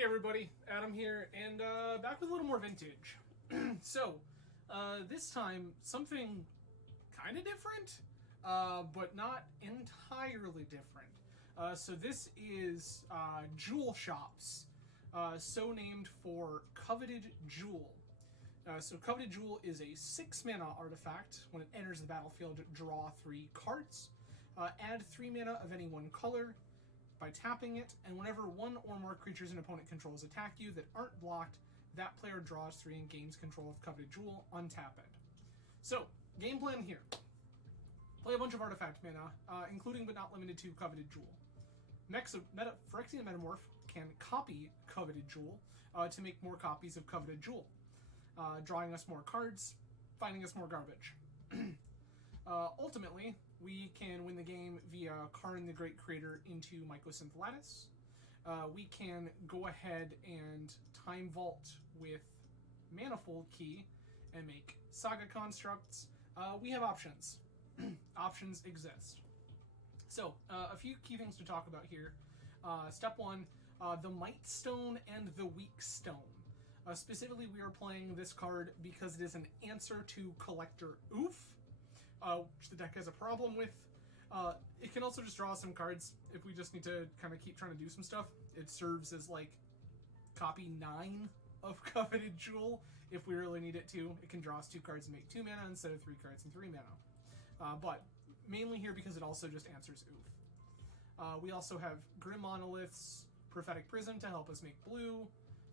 Hey everybody, Adam here, and back with a little more vintage. So, this time, something kind of different, but not entirely different. So this is Jewel Shops, so named for Coveted Jewel. So Coveted Jewel is a 6 mana artifact. When it enters the battlefield, draw 3 cards. Add 3 mana of any one color by tapping it, and whenever one or more creatures an opponent controls attack you that aren't blocked, that player draws 3 and gains control of Coveted Jewel, untap it. So, game plan here. Play a bunch of artifact mana, including but not limited to Coveted Jewel. Phyrexian Metamorph can copy Coveted Jewel to make more copies of Coveted Jewel, drawing us more cards, finding us more garbage. Ultimately, we can win the game via Karn the Great Creator into Mycosynth Lattice. We can go ahead and Time Vault with Manifold Key and make Saga Constructs. We have options. Options exist. So, a few key things to talk about here. Step 1, the Might Stone and the Weak Stone. Specifically, we are playing this card because it is an answer to Collector Oof, which the deck has a problem with. It can also just draw some cards if we just need to kind of keep trying to do some stuff. It serves as like copy 9 of Coveted Jewel if we really need it to. It can draw us 2 cards and make 2 mana instead of 3 cards and 3 mana. But mainly here because it also just answers Oof. We also have Grim Monoliths, Prophetic Prism to help us make blue,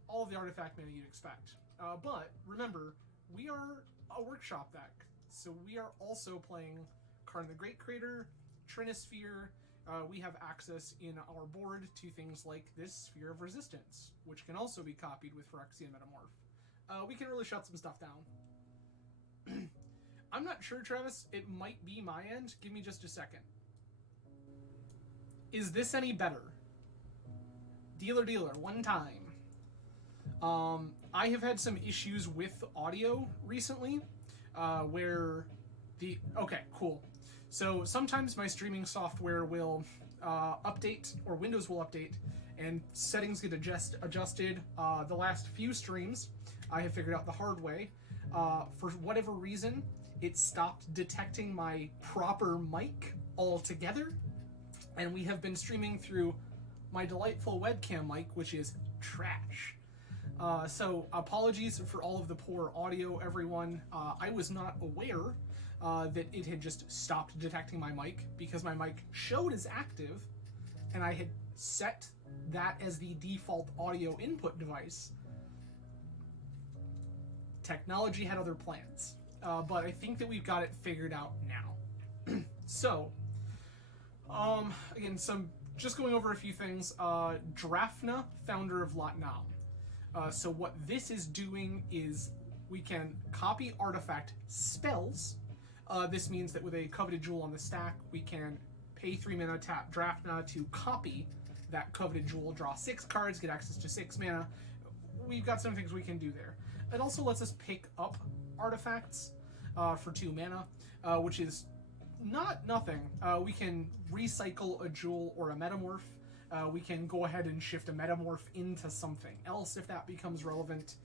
all of the artifact mana you'd expect. But remember, we are a workshop deck. So we are also playing Karn the Great Creator, Trinisphere. We have access in our board to things like this Sphere of Resistance, which can also be copied with Phyrexian Metamorph. We can really shut some stuff down. I'm not sure, Travis. It might be my end. Give me just a second. Is this any better? Dealer, one time. I have had some issues with audio recently. Okay, cool. So sometimes my streaming software will update, or Windows will update, and settings get adjusted. The last few streams, I have figured out the hard way. For whatever reason, it stopped detecting my proper mic altogether, and we have been streaming through my delightful webcam mic, which is trash. So apologies for all of the poor audio, everyone. I was not aware that it had just stopped detecting my mic because my mic showed as active and I had set that as the default audio input device. Technology had other plans, but I think that we've got it figured out now. So, again, just going over a few things. Drafna, founder of Latnam. So what this is doing is we can copy artifact spells. This means that with a Coveted Jewel on the stack, we can pay 3 mana, tap Drafna to copy that Coveted Jewel, draw 6 cards, get access to 6 mana. We've got some things we can do there. It also lets us pick up artifacts for 2 mana, which is not nothing. We can recycle a jewel or a metamorph. We can go ahead and shift a metamorph into something else if that becomes relevant.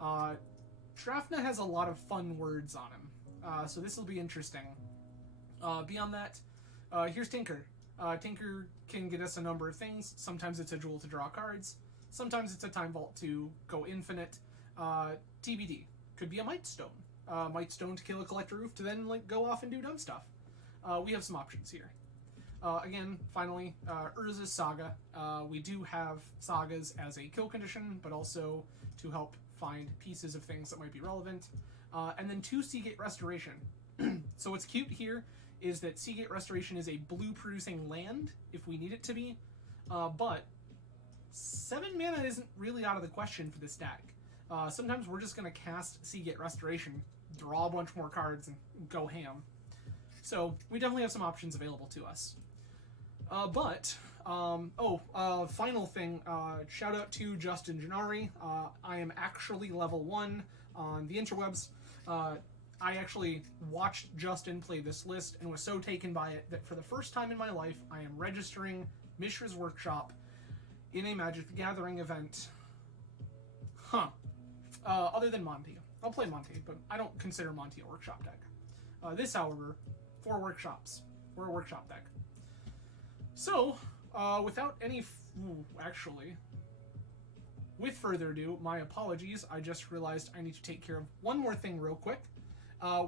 Drafna has a lot of fun words on him, so this will be interesting. Beyond that, here's Tinker. Tinker can get us a number of things. Sometimes it's a jewel to draw cards. Sometimes it's a Time Vault to go infinite. TBD. Could be a Might Stone. Might Stone to kill a Collector Roof to then go off and do dumb stuff. We have some options here. Again, finally, Urza's Saga. We do have sagas as a kill condition, but also to help find pieces of things that might be relevant. And then 2 Seagate Restoration. So what's cute here is that Seagate Restoration is a blue-producing land, if we need it to be, but 7 mana isn't really out of the question for this deck. Sometimes we're just going to cast Seagate Restoration, draw a bunch more cards, and go ham. So we definitely have some options available to us. Final thing, shout out to Justin Gennari. I am actually level 1 on the interwebs. I actually watched Justin play this list and was so taken by it that for the first time in my life, I am registering Mishra's Workshop in a Magic the Gathering event Huh. Other than Monty. I'll play Monty, but I don't consider Monty a workshop deck. This, however, 4 workshops. We're a workshop deck. So, without any... actually, with further ado, my apologies. I just realized I need to take care of one more thing real quick.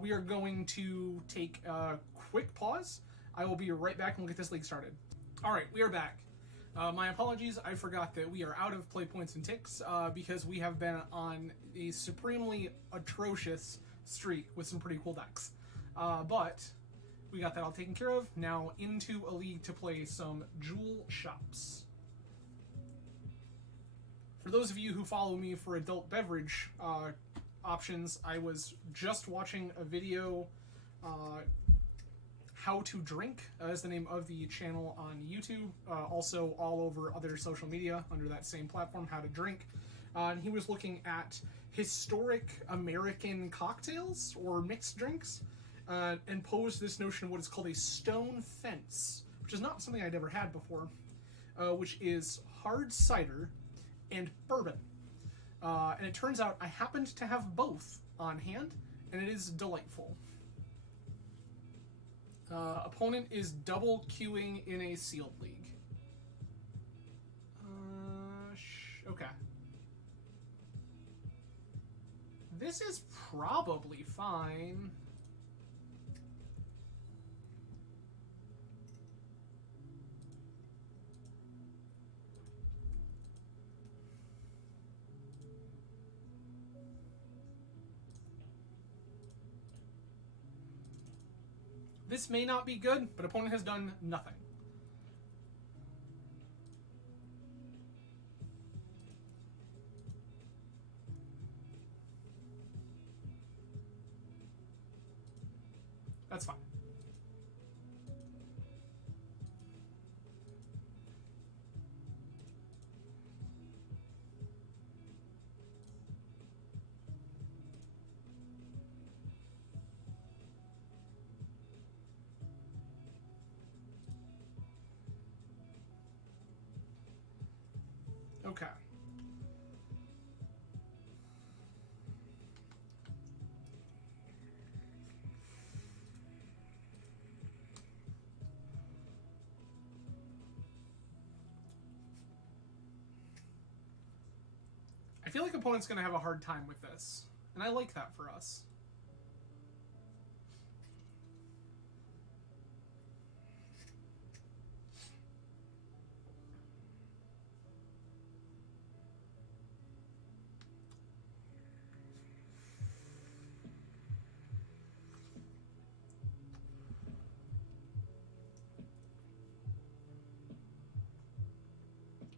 We are going to take a quick pause. I will be right back and we'll get this league started. Alright, we are back. My apologies, I forgot that we are out of play points and ticks because we have been on a supremely atrocious streak with some pretty cool decks. But we got that all taken care of. Now into a league to play some Jewel Shops. For those of you who follow me for adult beverage options, I was just watching a video, How to Drink is the name of the channel on YouTube, also all over other social media under that same platform, How to Drink. And he was looking at historic American cocktails or mixed drinks and posed this notion of what is called a stone fence, which is not something I'd ever had before, which is hard cider and bourbon. And it turns out I happened to have both on hand, and it is delightful. Opponent is double queuing in a sealed league. Okay. This is probably fine. This may not be good, but opponent has done nothing. That's fine. Okay. I feel like opponent's going to have a hard time with this, and I like that for us.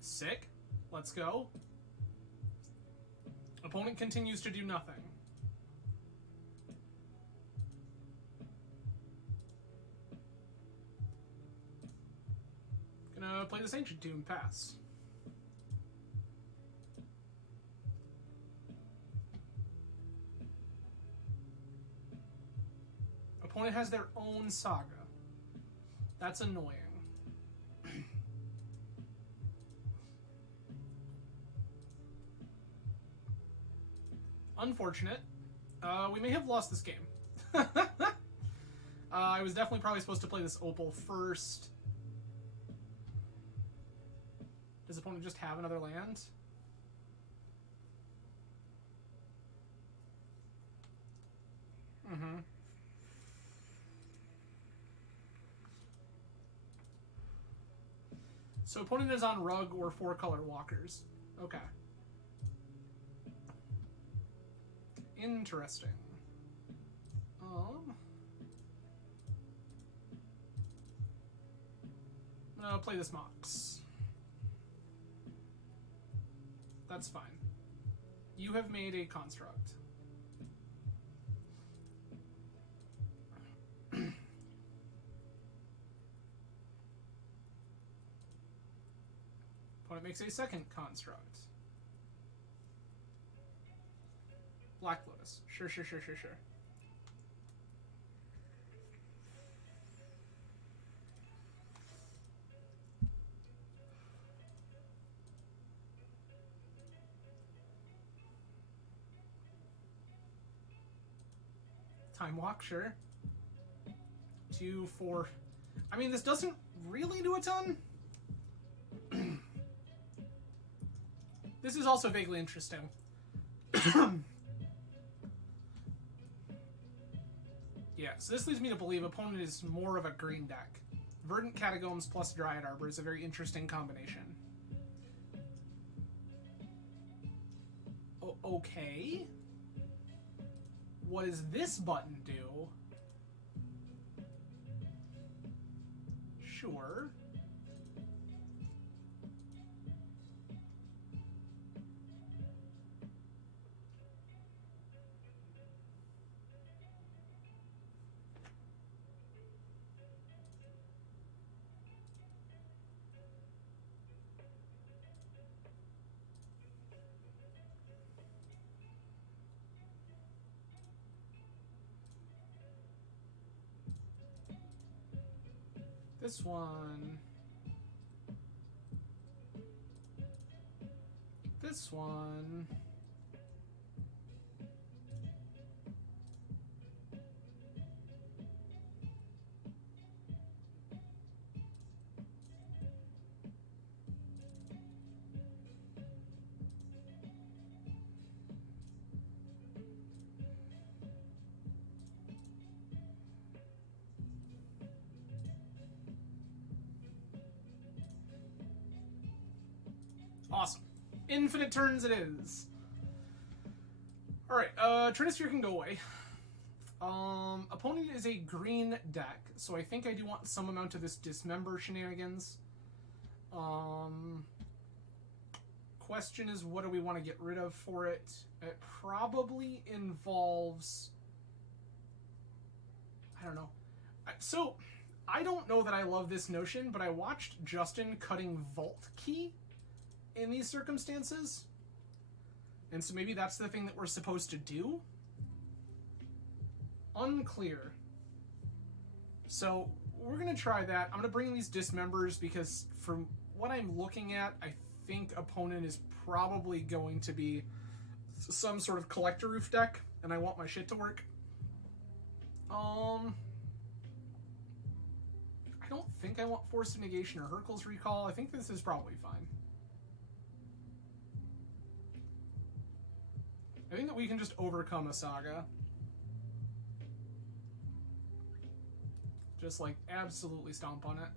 Sick. Let's go. Opponent continues to do nothing. Gonna play this Ancient Tomb, pass. Opponent has their own Saga. That's annoying. Unfortunate. We may have lost this game. I was definitely probably supposed to play this Opal first. Does opponent just have another land? Mm-hmm. So opponent is on Rug or 4-color walkers. Okay. Interesting. I'll play this Mox. That's fine. You have made a construct. Opponent makes a second construct. Black Lotus. Sure. Time Walk, sure. 2, 4. I mean, this doesn't really do a ton. This is also vaguely interesting. Yeah, so this leads me to believe opponent is more of a green deck. Verdant Catacombs plus Dryad Arbor is a very interesting combination. Okay. What does this button do? Sure. This one. This one. Awesome. Infinite turns it is. Alright, Trinisphere can go away. Opponent is a green deck, so I think I do want some amount of this Dismember shenanigans. Question is, what do we want to get rid of for it? It probably involves... I don't know. So, I don't know that I love this notion, but I watched Justin cutting Vault Key in these circumstances. And so maybe that's the thing that we're supposed to do? Unclear. So we're going to try that. I'm going to bring in these Dismembers because from what I'm looking at, I think opponent is probably going to be some sort of Collector Roof deck, and I want my shit to work. I don't think I want Force of Negation or Hurkyl's Recall. I think this is probably fine. I think that we can just overcome a Saga. Just, like, absolutely stomp on it.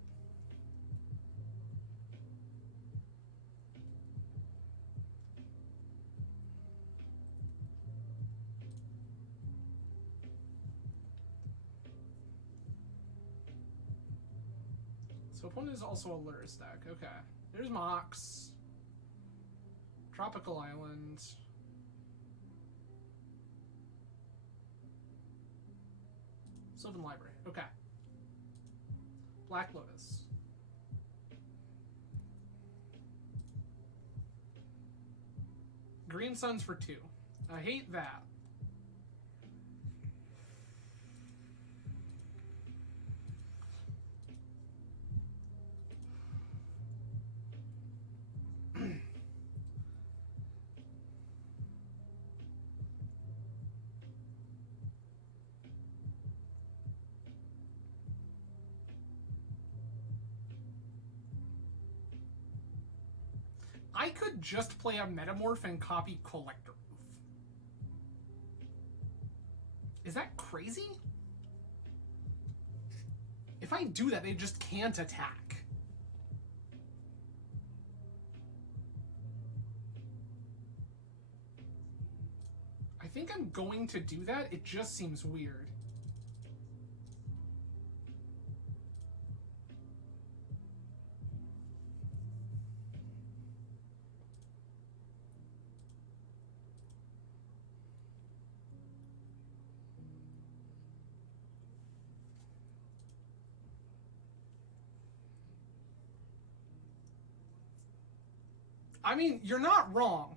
So opponent is also a Lurrus deck. Okay. There's Mox. Tropical Island. Sylvan Library. Okay. Black Lotus. Green Suns for 2. I hate that. I could just play a Metamorph and copy Collector Roof. Is that crazy? If I do that, they just can't attack. I think I'm going to do that. It just seems weird. I mean, you're not wrong,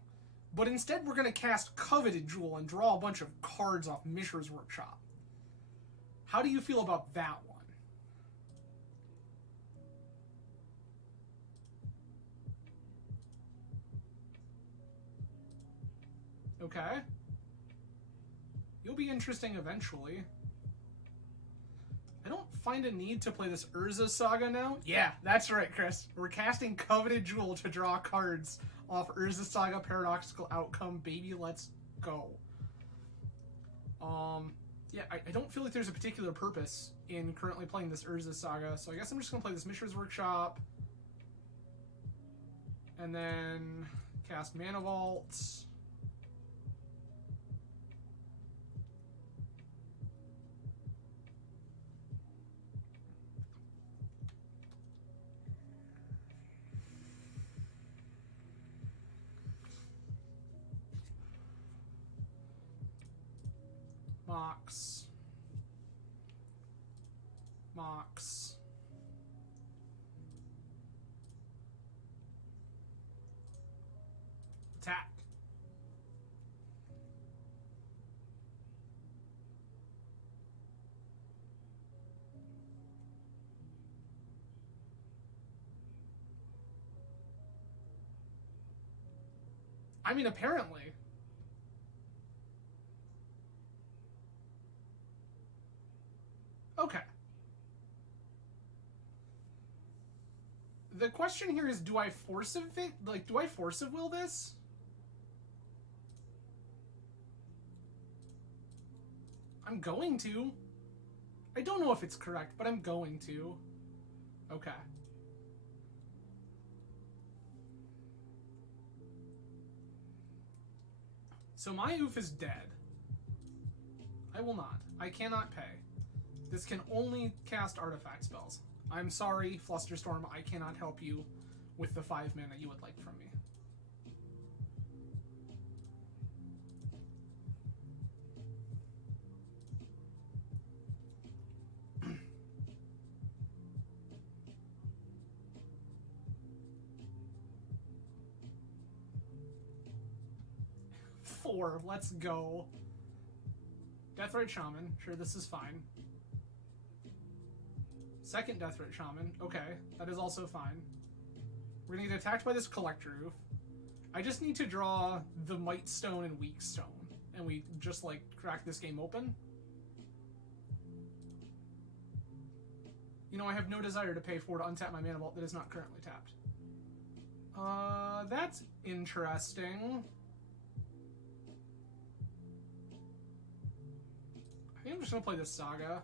but instead we're going to cast Coveted Jewel and draw a bunch of cards off Mishra's Workshop. How do you feel about that one? Okay. You'll be interesting eventually. find a need to play this Urza Saga now? Yeah, that's right, Chris. We're casting Coveted Jewel to draw cards off Urza Saga Paradoxical Outcome. Baby, let's go. Yeah, I don't feel like there's a particular purpose in currently playing this Urza Saga, so I guess I'm just going to play this Mishra's Workshop. And then cast Mana Vault. Mox. Mox. Attack. I mean, apparently. Okay. The question here is, do I force of it? Like, do I force of will this? I'm going to. I don't know if it's correct, but I'm going to. Okay. So my oof is dead. I will not. I cannot pay. This can only cast artifact spells. I'm sorry, Flusterstorm, I cannot help you with the 5 mana you would like from me. Four, let's go. Deathrite Shaman, sure, this is fine. Second Deathrite Shaman, okay, that is also fine. We're gonna get attacked by this Collector Roof. I just need to draw the Might Stone and Weak Stone, and we just, like, crack this game open. You know, I have no desire to pay 4 to untap my Mana Vault that is not currently tapped. That's interesting. I think I'm just gonna play this Saga.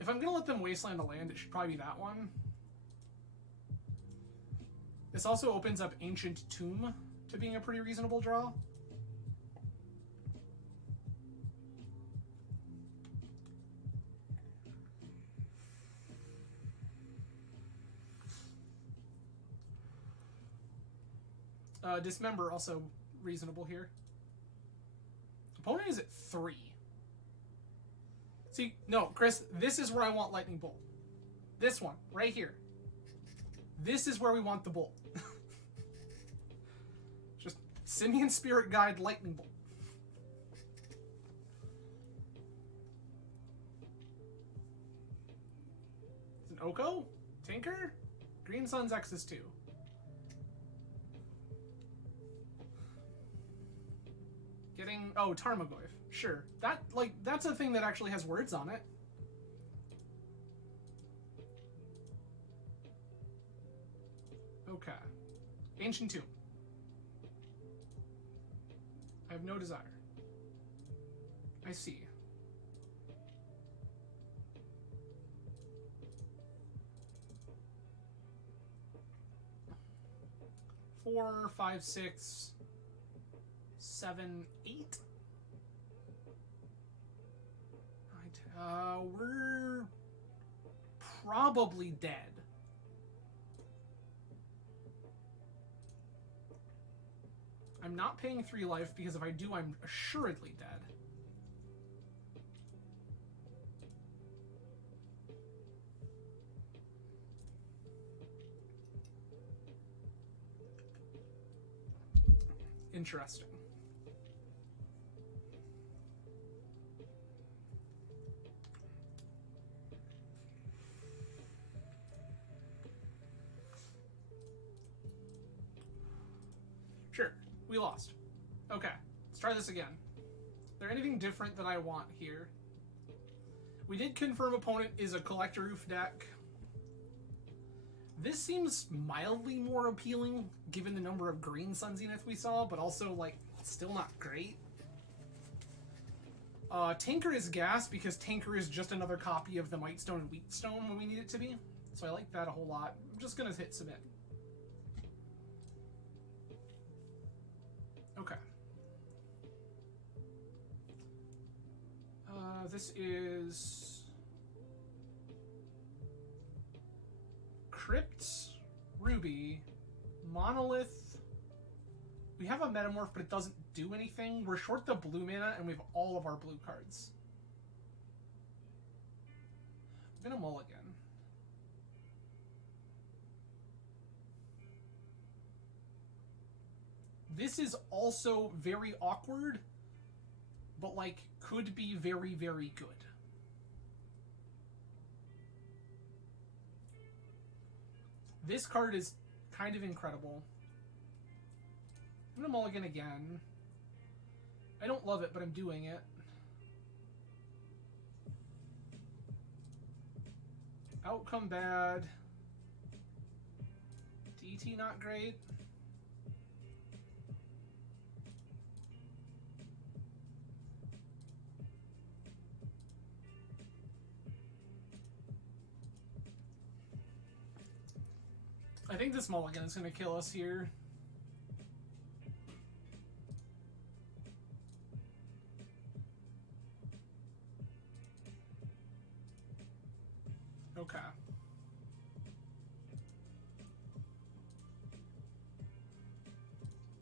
If I'm gonna let them wasteland a land, it should probably be that one. This also opens up Ancient Tomb to being a pretty reasonable draw. Dismember, also reasonable here. Opponent is at 3. See, no, Chris, this is where I want Lightning Bolt. This one, right here. This is where we want the bolt. Just Simian Spirit Guide Lightning Bolt. It's an Oko? Tinker? Green Sun's X's 2. Getting... Oh, Tarmogoyf. Sure. That, like, that's a thing that actually has words on it. Okay. Ancient Tomb. I have no desire. I see. Four, 5, 6, 7, 8. We're probably dead. I'm not paying 3 life because if I do, I'm assuredly dead. Interesting. Sure, we lost. Okay, let's try this again. Is there anything different that I want here? We did confirm opponent is a Collector Roof deck. This seems mildly more appealing, given the number of green Sun Zenith we saw, but also, like, still not great. Tinker is gas, because Tinker is just another copy of the Mightstone and Wheatstone when we need it to be. So I like that a whole lot. I'm just gonna hit submit. Okay. This is Crypt, Ruby, Monolith. We have a Metamorph, but it doesn't do anything. We're short the blue mana, and we have all of our blue cards. I'm gonna mulligan. This is also very awkward, but, like, could be very, very good. This card is kind of incredible. I'm gonna mulligan again. I don't love it, but I'm doing it. Outcome bad. DT not great. I think this mulligan is going to kill us here. Okay.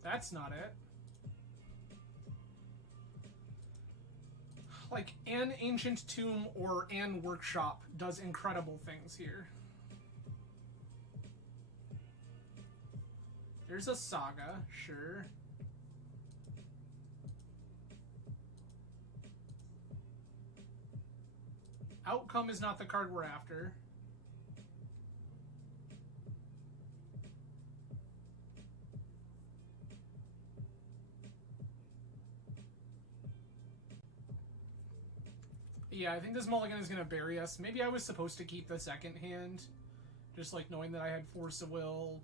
That's not it. Like, an Ancient Tomb or an Workshop does incredible things here. There's a Saga, sure. Outcome is not the card we're after. Yeah, I think this mulligan is going to bury us. Maybe I was supposed to keep the second hand, just like knowing that I had Force of Will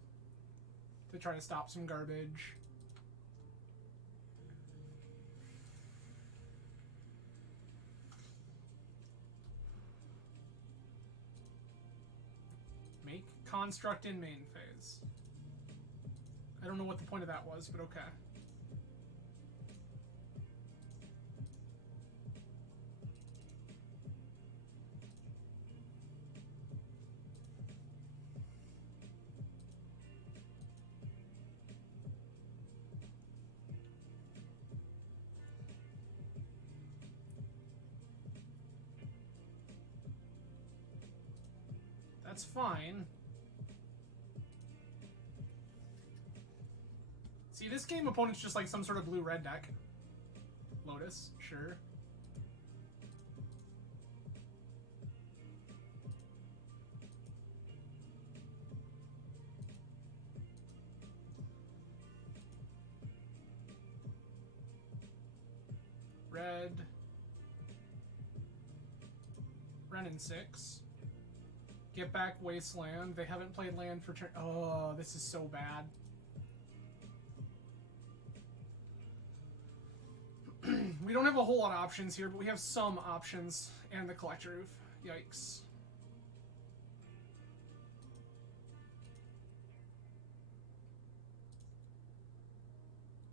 to try to stop some garbage. Make construct in main phase. I don't know what the point of that was, but okay. That's fine. See, this game opponent's just like some sort of blue-red deck. Lotus, sure. Red. Renin 6. Get back Wasteland. They haven't played land for turn. Oh, this is so bad. We don't have a whole lot of options here, but we have some options. And the Collector Roof. Yikes.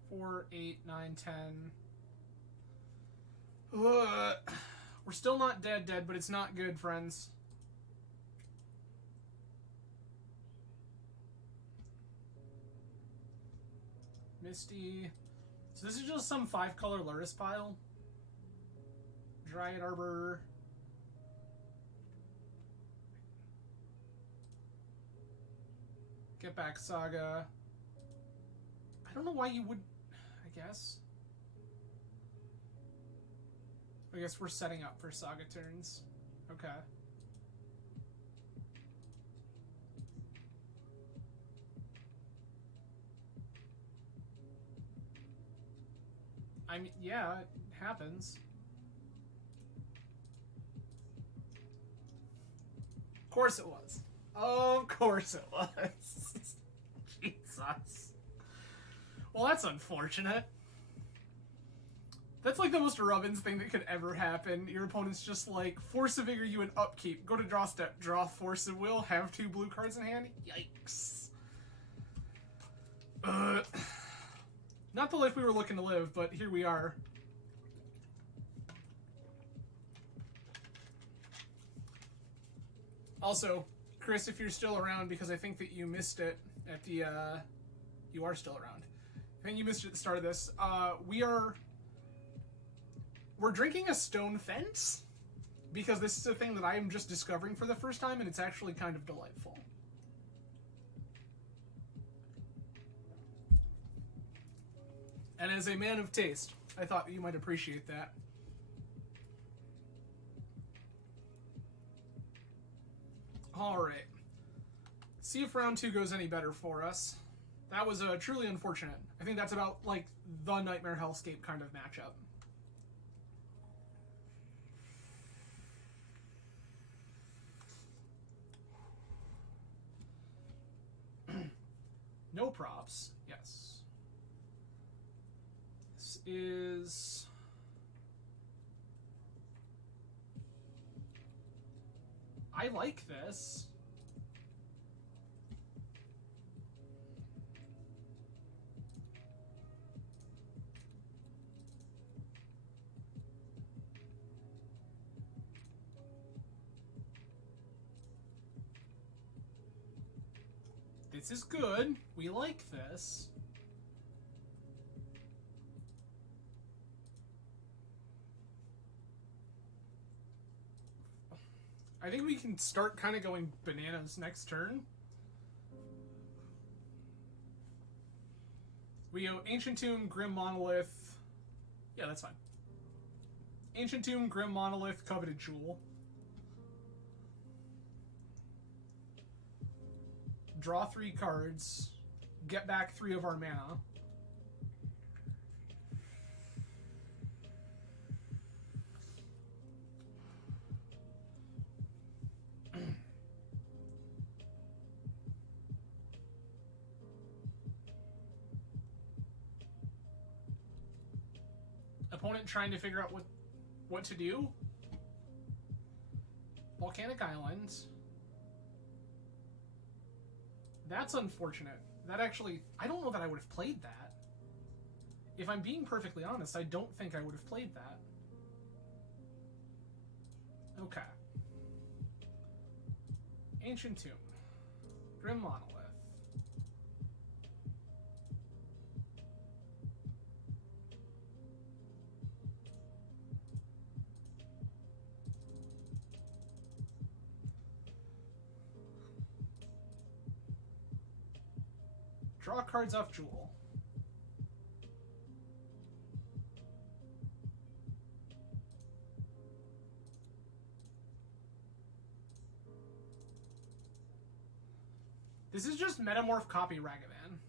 Four, 8, 9, 10. Ugh. We're still not dead, but it's not good, friends. Misty. So this is just some 5-color Luris pile. Dryad Arbor. Get back Saga. I don't know why you would, I guess. I guess we're setting up for Saga turns. Okay. I mean, yeah, it happens. course it was. Of course it was. Jesus. Well, that's unfortunate. That's like the most Rubbins thing that could ever happen. Your opponent's just like, Force of Vigor you an upkeep. Go to draw step, draw Force of Will, have 2 blue cards in hand. Yikes. Not the life we were looking to live, but here we are. Also, Chris, if you're still around, because I think that you missed it at the, you are still around. I think you missed it at the start of this. We're drinking a stone fence, because this is a thing that I am just discovering for the first time, and it's actually kind of delightful. And as a man of taste, I thought you might appreciate that. Alright. See if round 2 goes any better for us. That was truly unfortunate. I think that's about, like, the Nightmare Hellscape kind of matchup. No props. Yes. This is... I like this. This is good. We like this. I think we can start kind of going bananas next turn. We go Ancient Tomb, Grim Monolith. Yeah, that's fine. Ancient Tomb, Grim Monolith, Coveted Jewel. Draw 3 cards. Get back 3 of our mana. Opponent trying to figure out what to do. Volcanic Islands. That's unfortunate. That actually... I don't know that I would have played that. If I'm being perfectly honest, I don't think I would have played that. Okay. Ancient Tomb. Grim Monolith. Draw cards off Jewel. This is just Metamorph copy Ragavan.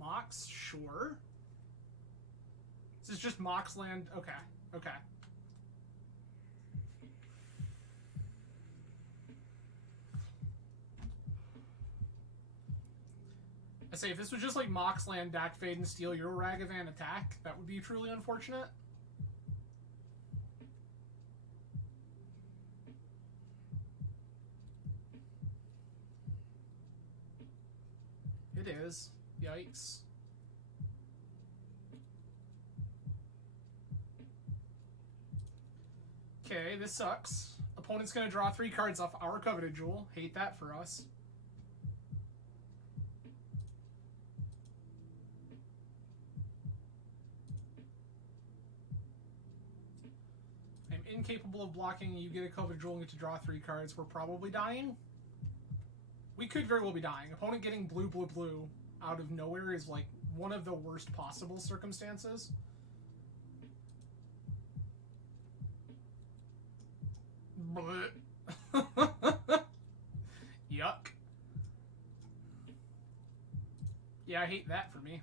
Mox, sure. This is just Mox land. Okay, okay. I say, if this was just like Mox land, Dack Fade, and steal your Ragavan attack, that would be truly unfortunate. It is. Yikes. Okay, this sucks. Opponent's gonna draw 3 cards off our Coveted Jewel. Hate that for us. I'm incapable of blocking. You get a Coveted Jewel and get to draw 3 cards. We're probably dying. We could very well be dying. Opponent getting blue, blue, blue out of nowhere is like one of the worst possible circumstances. Yuck. Yeah, I hate that for me.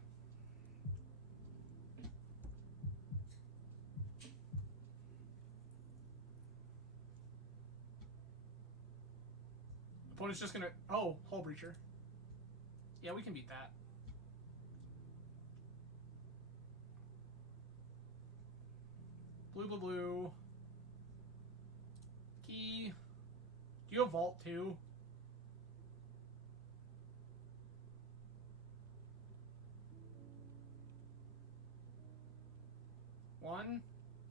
Opponent's just gonna... Oh, Hull Breacher. Yeah, we can beat that. Blue, blue, blue. Key. Do you have Vault too? One,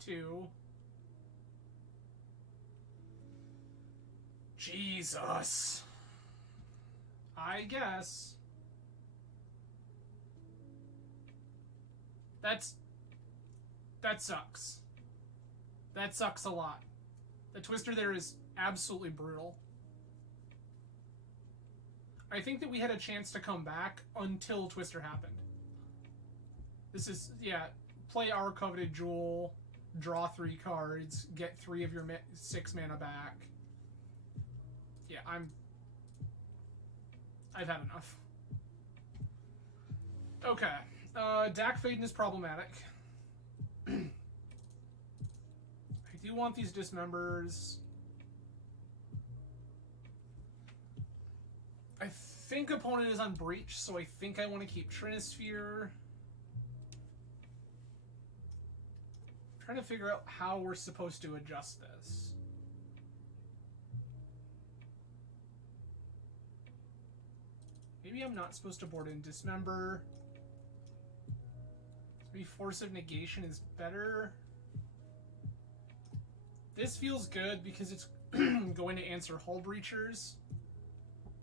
two. Jesus. I guess. That sucks. That sucks a lot. The Twister there is absolutely brutal. I think that we had a chance to come back until Twister happened. This is, yeah, play our Coveted Jewel, draw 3 cards, get 3 of your 6 mana back. Yeah, I've had enough. Okay. Dak Faden is problematic. I do want these Dismembers. I think opponent is on Breach, so I think I want to keep Trinisphere. I'm trying to figure out how we're supposed to adjust this. Maybe I'm not supposed to board in Dismember. Maybe Force of Negation is better. This feels good because it's going to answer Hull Breachers.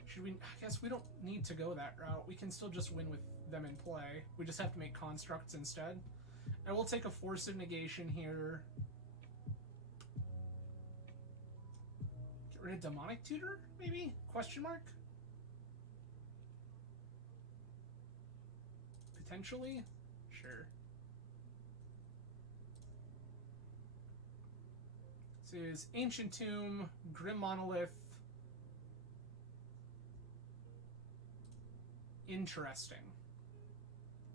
Should we? I guess we don't need to go that route. We can still just win with them in play. We just have to make constructs instead. And we'll take a Force of Negation here. Get rid of Demonic Tutor, maybe? Question mark? Potentially? Sure. This is Ancient Tomb, Grim Monolith. Interesting.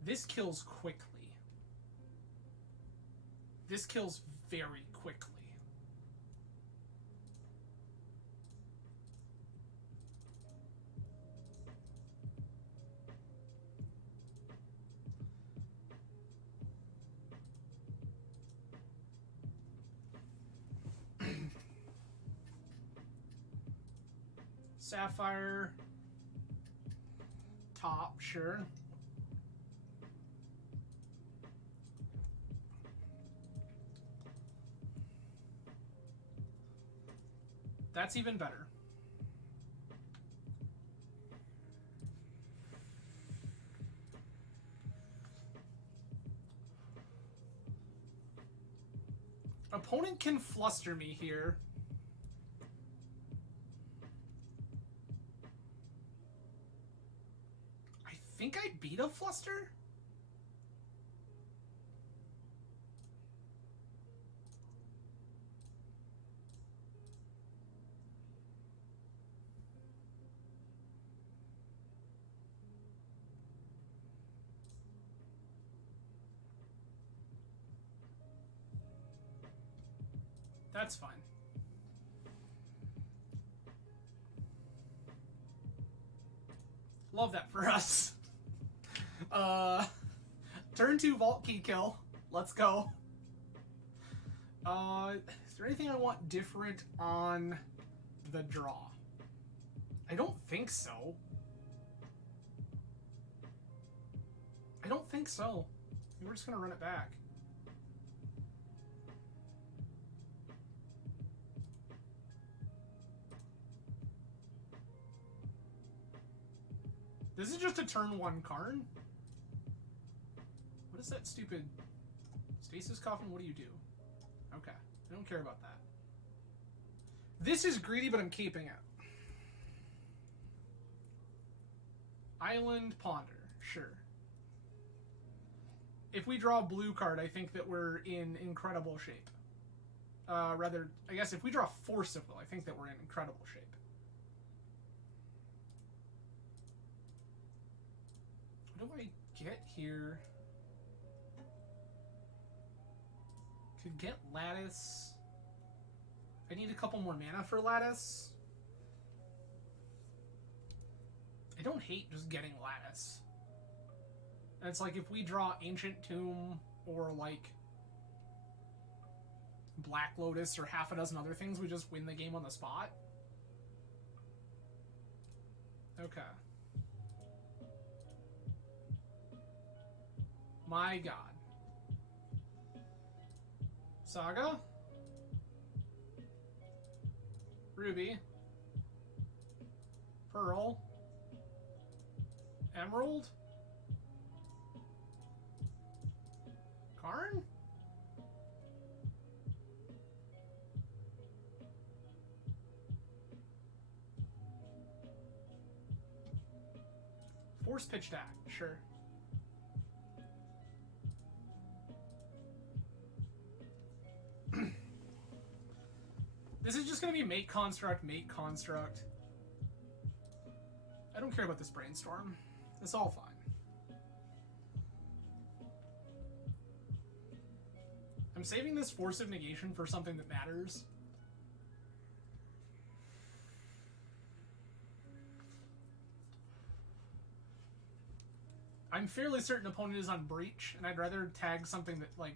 This kills quickly. This kills very quickly. Sapphire. Top, sure. That's even better. Opponent can fluster me here. I think I beat a fluster? That's fine. Love that for us. Turn 2 Vault Key kill. Let's go. Is there anything I want different on the draw? I don't think so. I don't think so. We're just gonna run it back. This is just a turn 1 Karn? What is that stupid... Stasis Coffin, what do you do? Okay, I don't care about that. This is greedy, but I'm keeping it. Island Ponder, sure. If we draw a blue card, I think that we're in incredible shape. Rather, I guess if we draw Force of Will, I think that we're in incredible shape. What do I get here? Could get Lattice. I need a couple more mana for Lattice. I don't hate just getting Lattice. And it's like if we draw Ancient Tomb or like Black Lotus or half a dozen other things, we just win the game on the spot. Okay. My god. Saga? Ruby? Pearl? Emerald? Karn? Force pitch deck, sure. This is just going to be make construct, make construct. I don't care about this brainstorm. It's all fine. I'm saving this Force of Negation for something that matters. I'm fairly certain opponent is on Breach, and I'd rather tag something that, like,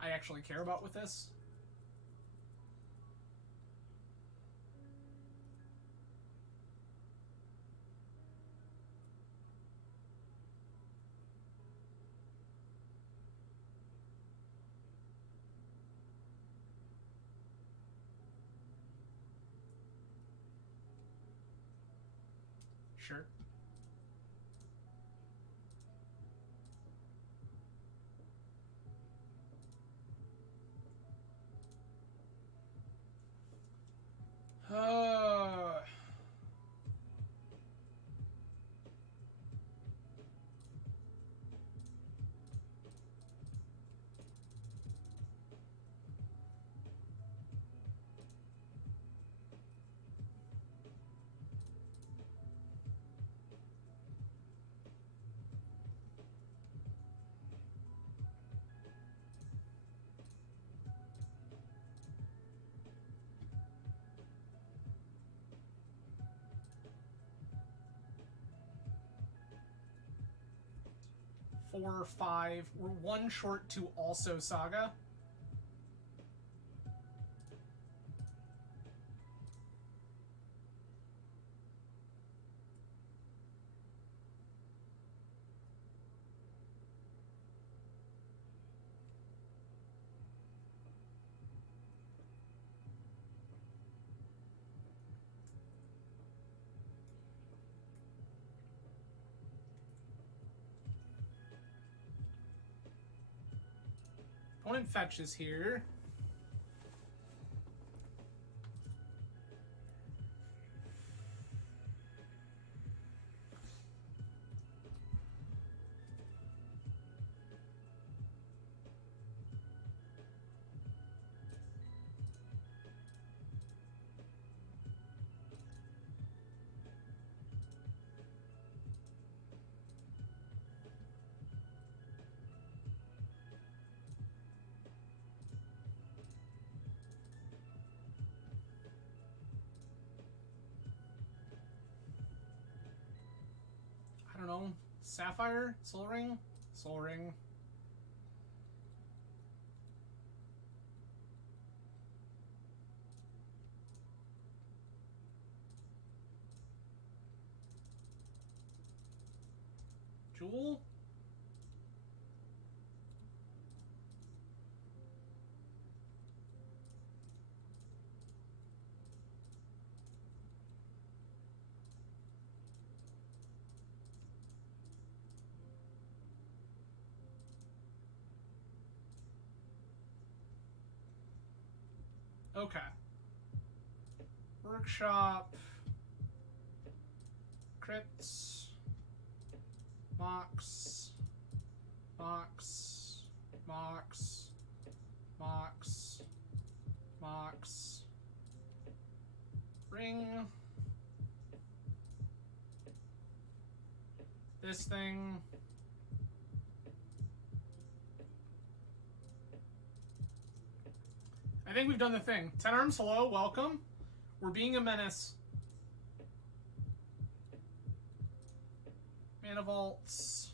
I actually care about with this. Sure. Uh... 4 or 5. We're one short to also Saga. Opponent fetches here. I don't know. Sapphire? Soul Ring? Soul Ring. Jewel? Okay. Workshop. Crits. Mox. Mox. Mox. Mox. Mox. Ring. This thing. I think we've done the thing. 10 Arms, hello, welcome. We're being a menace. Mana Vaults.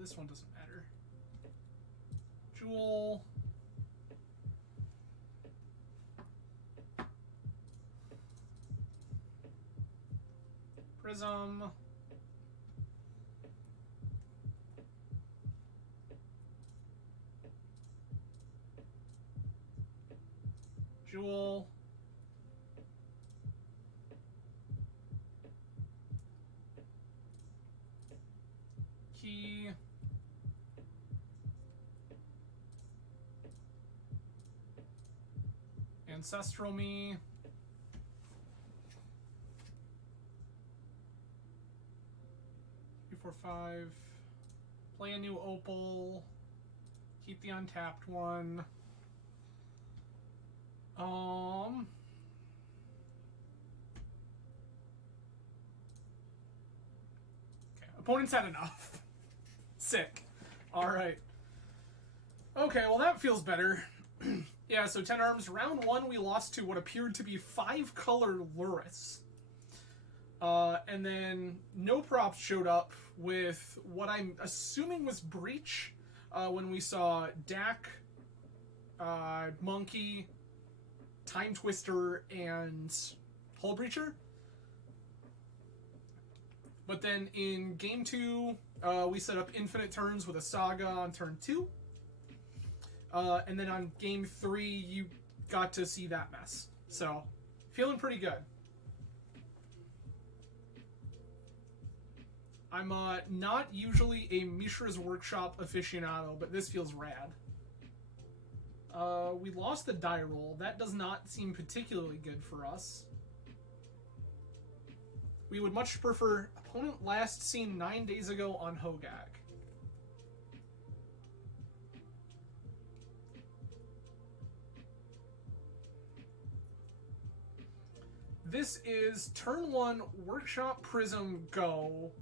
This one doesn't matter. Jewel. Prism. Jewel. Key. Ancestral Me. Three, four, five. Play a new Opal. Keep the untapped one. Okay. Opponents had enough. Sick. Alright. Okay, well that feels better. Yeah, so 10 Arms. Round 1 we lost to what appeared to be 5-color Luris. And then No Props showed up with what I'm assuming was Breach, when we saw Dak, Monkey, Time Twister, and Hull Breacher. But then in Game 2, we set up Infinite Turns with a Saga on turn 2. And then on Game 3, you got to see that mess. So, feeling pretty good. I'm not usually a Mishra's Workshop aficionado, but this feels rad. We lost the die roll. That does not seem particularly good for us. We would much prefer opponent last seen 9 days ago on Hogak. This is turn 1, Workshop Prism, go.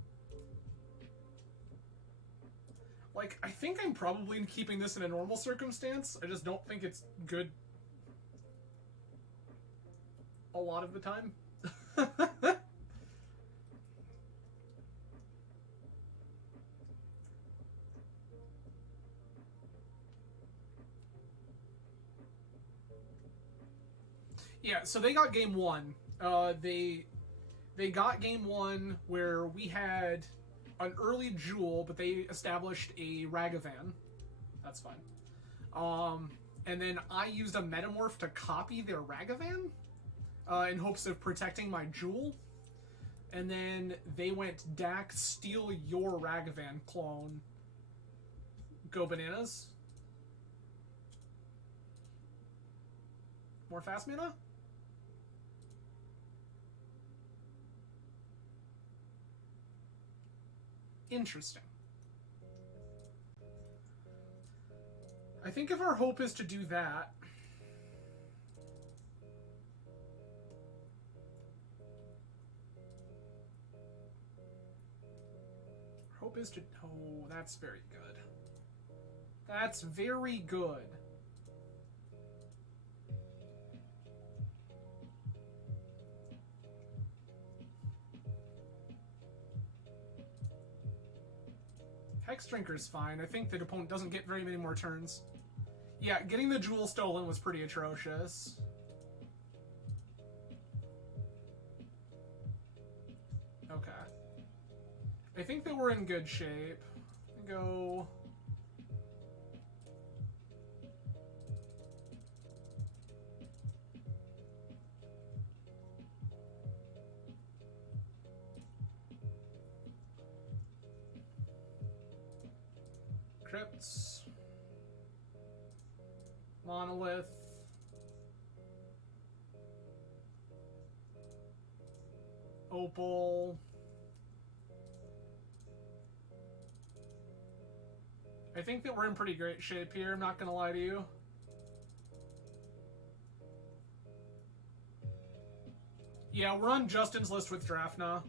Like, I think I'm probably keeping this in a normal circumstance. I just don't think it's good a lot of the time. Yeah, so they got game 1. They got game 1 where we had an early Jewel, but they established a Ragavan. That's fine. And then I used a Metamorph to copy their Ragavan in hopes of protecting my Jewel. And then they went Dak, steal your Ragavan clone. Go bananas. More fast mana? Interesting. I think if our hope is to do that, our hope is to... Oh, that's very good. That's very good. Hex Drinker's fine. I think the opponent doesn't get very many more turns. Yeah, getting the Jewel stolen was pretty atrocious. Okay. I think that we're in good shape. Go... Crypts. Monolith. Opal. I think that we're in pretty great shape here, I'm not gonna lie to you. Yeah, we're on Justin's list with Drafna.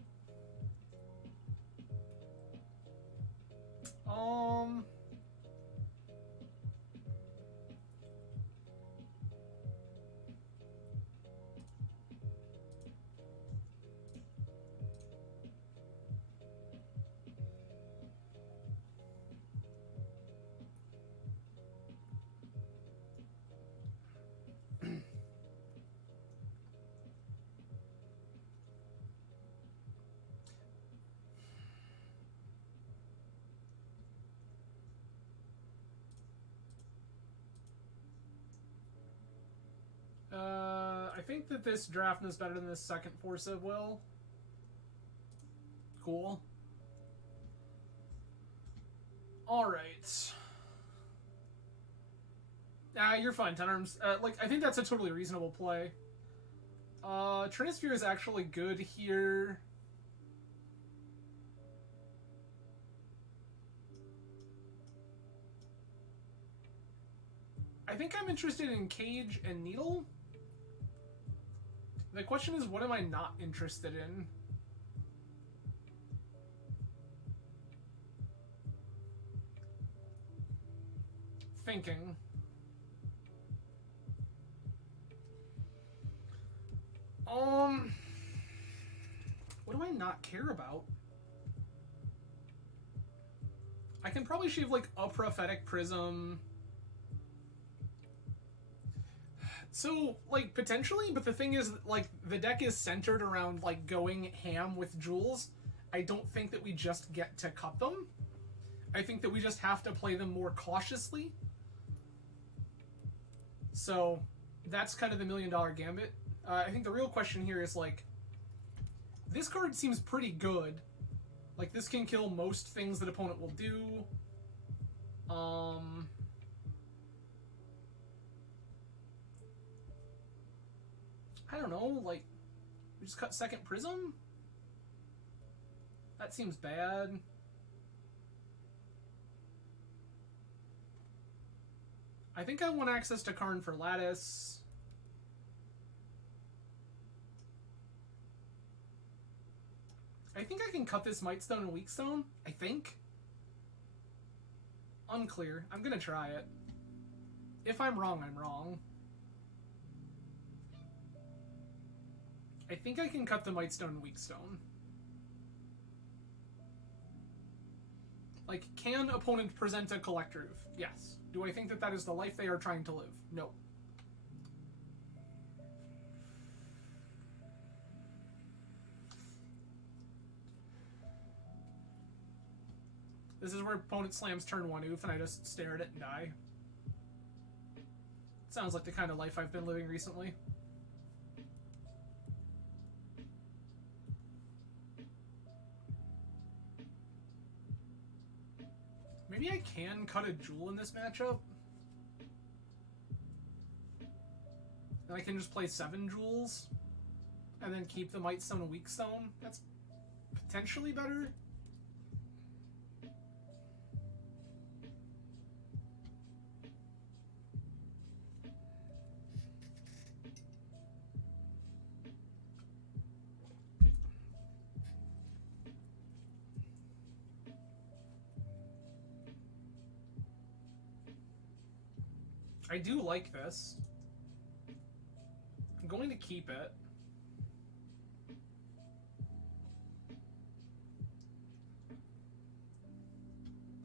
I think that this Drafna is better than this second Force of Will. Cool. Alright. You're fine, Tenarms. Like, I think that's a totally reasonable play. Trinisphere is actually good here. I think I'm interested in Cage and Needle. The question is, what am I not interested in? Thinking. What do I not care about? I can probably shave, like, a Prophetic Prism. So, like, potentially, but the thing is, like, the deck is centered around, like, going ham with jewels. I don't think that we just get to cut them. I think that we just have to play them more cautiously. So, that's kind of the $1 million gambit. I think the real question here is, like, this card seems pretty good. Like, this can kill most things that opponent will do. I don't know, like, we just cut second Prism? That seems bad. I think I want access to Karn for Lattice. I think I can cut this Mightstone and Weakstone. I think. Unclear. I'm gonna try it. If I'm wrong, I'm wrong. I think I can cut the Mightstone and Weakstone. Like, can opponent present a Collector Oof? Yes. Do I think that that is the life they are trying to live? No. This is where opponent slams turn 1 Oof and I just stare at it and die. Sounds like the kind of life I've been living recently. Maybe I can cut a Jewel in this matchup. And I can just play 7 Jewels. And then keep the Mightstone and Weakstone. That's potentially better. I do like this. I'm going to keep it.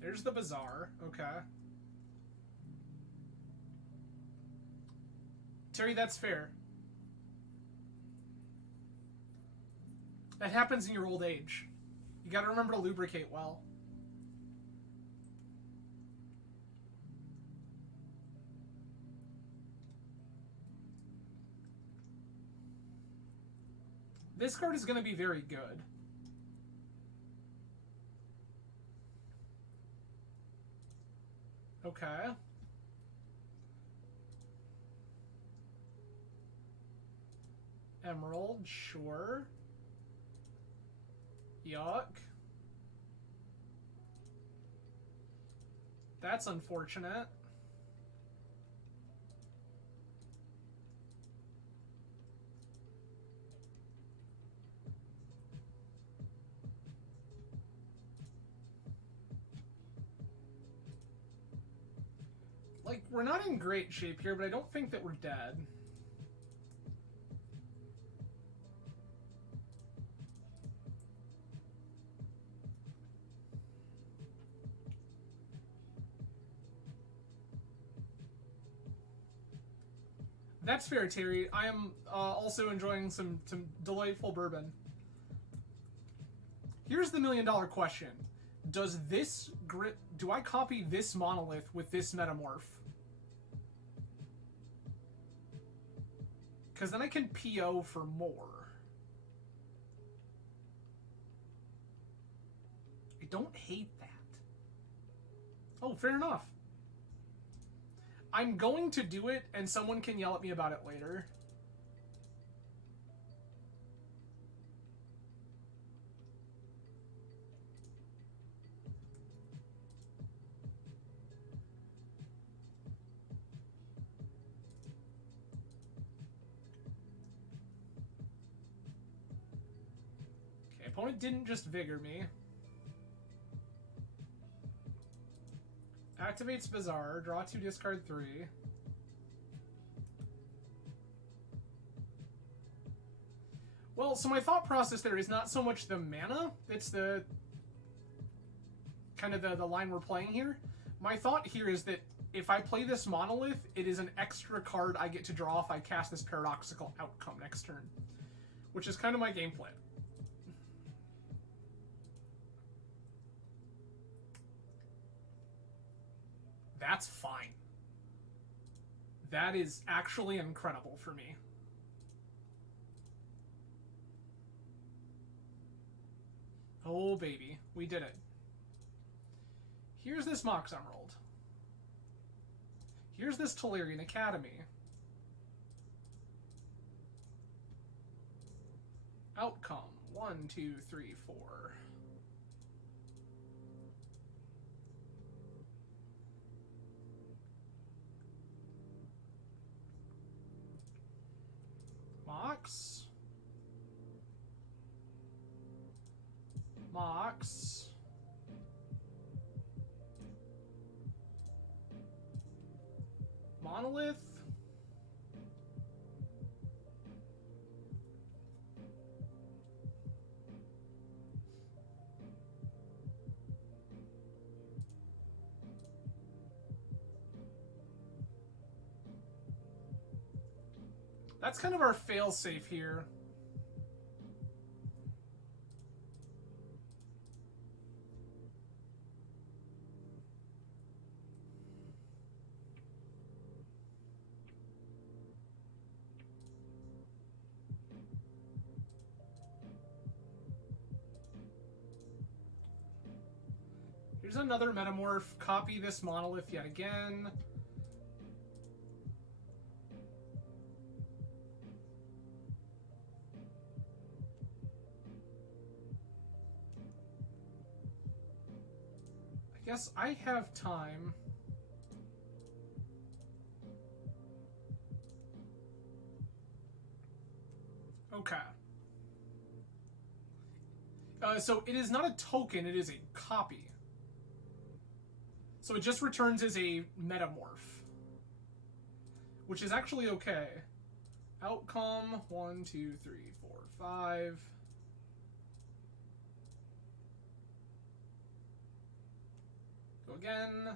There's the Bazaar. Okay. Terry, that's fair. That happens in your old age. You gotta remember to lubricate well. This card is going to be very good. Okay. Emerald, sure. Yuck. That's unfortunate. Like, we're not in great shape here, but I don't think that we're dead. That's fair, Terry. I am also enjoying some delightful bourbon. Here's the million-dollar question. Does this grit... Do I copy this monolith with this metamorph? Because then I can PO for more. I don't hate that. Oh, fair enough. I'm going to do it, and someone can yell at me about it later. Okay, opponent didn't just Vigor me. Activates Bazaar, draw 2, discard 3. Well, so my thought process there is not so much the mana, it's the kind of the line we're playing here. My thought here is that if I play this monolith, it is an extra card I get to draw if I cast this Paradoxical outcome next turn, which is kind of my game plan. That's fine. That is actually incredible for me. Oh, baby. We did it. Here's this Mox Emerald. Here's this Tolarian Academy. Outcome. 1, 2, 3, 4. Mox. Mox. Monolith. That's kind of our fail-safe here. Here's another Metamorph. Copy this monolith yet again. I guess I have time. Okay. So it is not a token, it is a copy. So it just returns as a metamorph, which is actually okay. Outcome 1, 2, 3, 4, 5. Go again.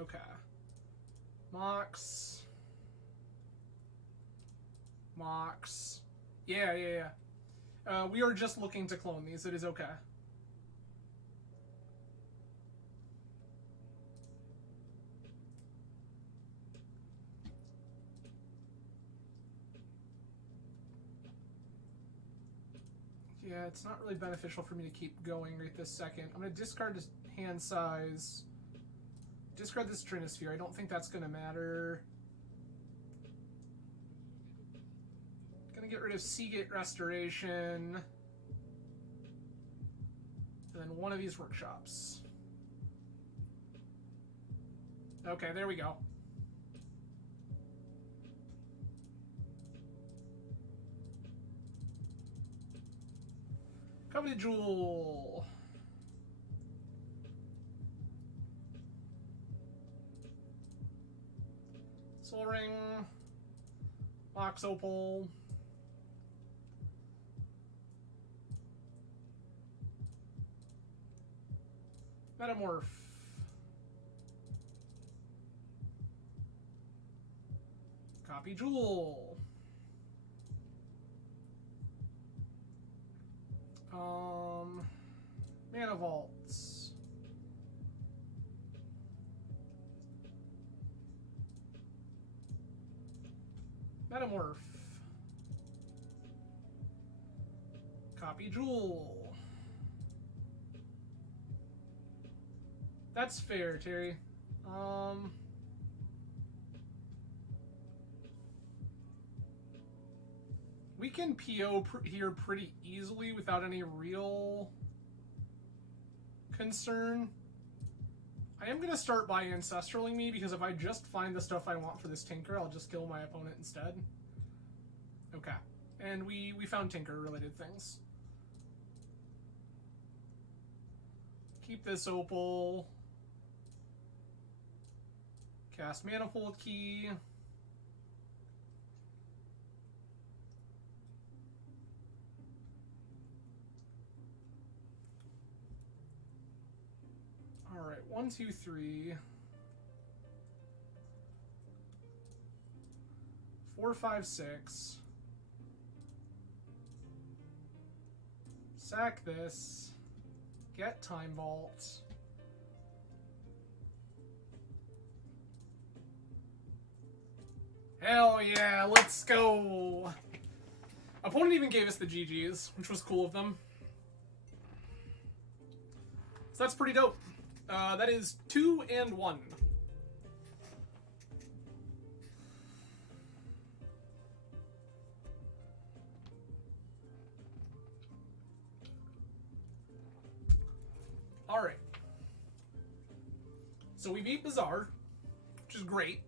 Okay. Mox. Mox. Yeah. We are just looking to clone these. It is okay. Yeah, it's not really beneficial for me to keep going right this second. I'm going to discard this hand size. Discard this Trinisphere. I don't think that's going to matter. Going to get rid of Seagate Restoration. And then one of these workshops. Okay, there we go. Coveted Jewel. Soul Ring. Mox Opal. Metamorph. Copy Jewel. Mana Vaults. Metamorph. Copy Jewel. That's fair, Terry. We can PO here pretty easily without any real concern. I am going to start by Ancestraling me, because if I just find the stuff I want for this Tinker, I'll just kill my opponent instead. Okay. And we found Tinker-related things. Keep this Opal. Cast Manifold Key. Alright, 1, 2, 3. 4, 5, 6. Sack this. Get Time Vault. Hell yeah, let's go! Opponent even gave us the GGs, which was cool of them. So that's pretty dope. That is 2 and 1. Alright. So we beat Bazaar, which is great.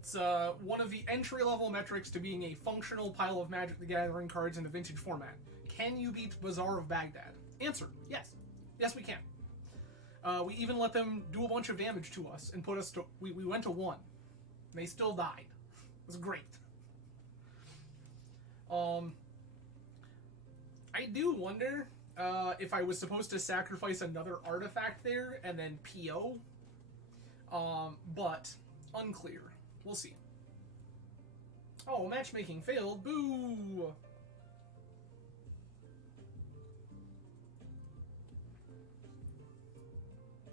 It's one of the entry-level metrics to being a functional pile of Magic the Gathering cards in the Vintage format. Can you beat Bazaar of Baghdad? Answer, yes. Yes, we can. We even let them do a bunch of damage to us and put us to... We went to 1. And they still died. It was great. I do wonder if I was supposed to sacrifice another artifact there and then PO. But unclear. We'll see. Oh, matchmaking failed. Boo!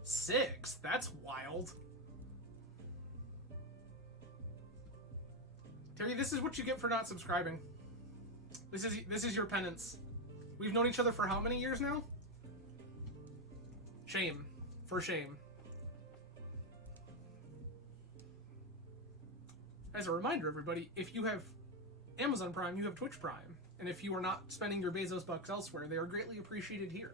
Six? That's wild. Terry, this is what you get for not subscribing. This is your penance. We've known each other for how many years now? Shame. For shame. As a reminder, everybody, if you have Amazon Prime, you have Twitch Prime. And if you are not spending your Bezos bucks elsewhere, they are greatly appreciated here.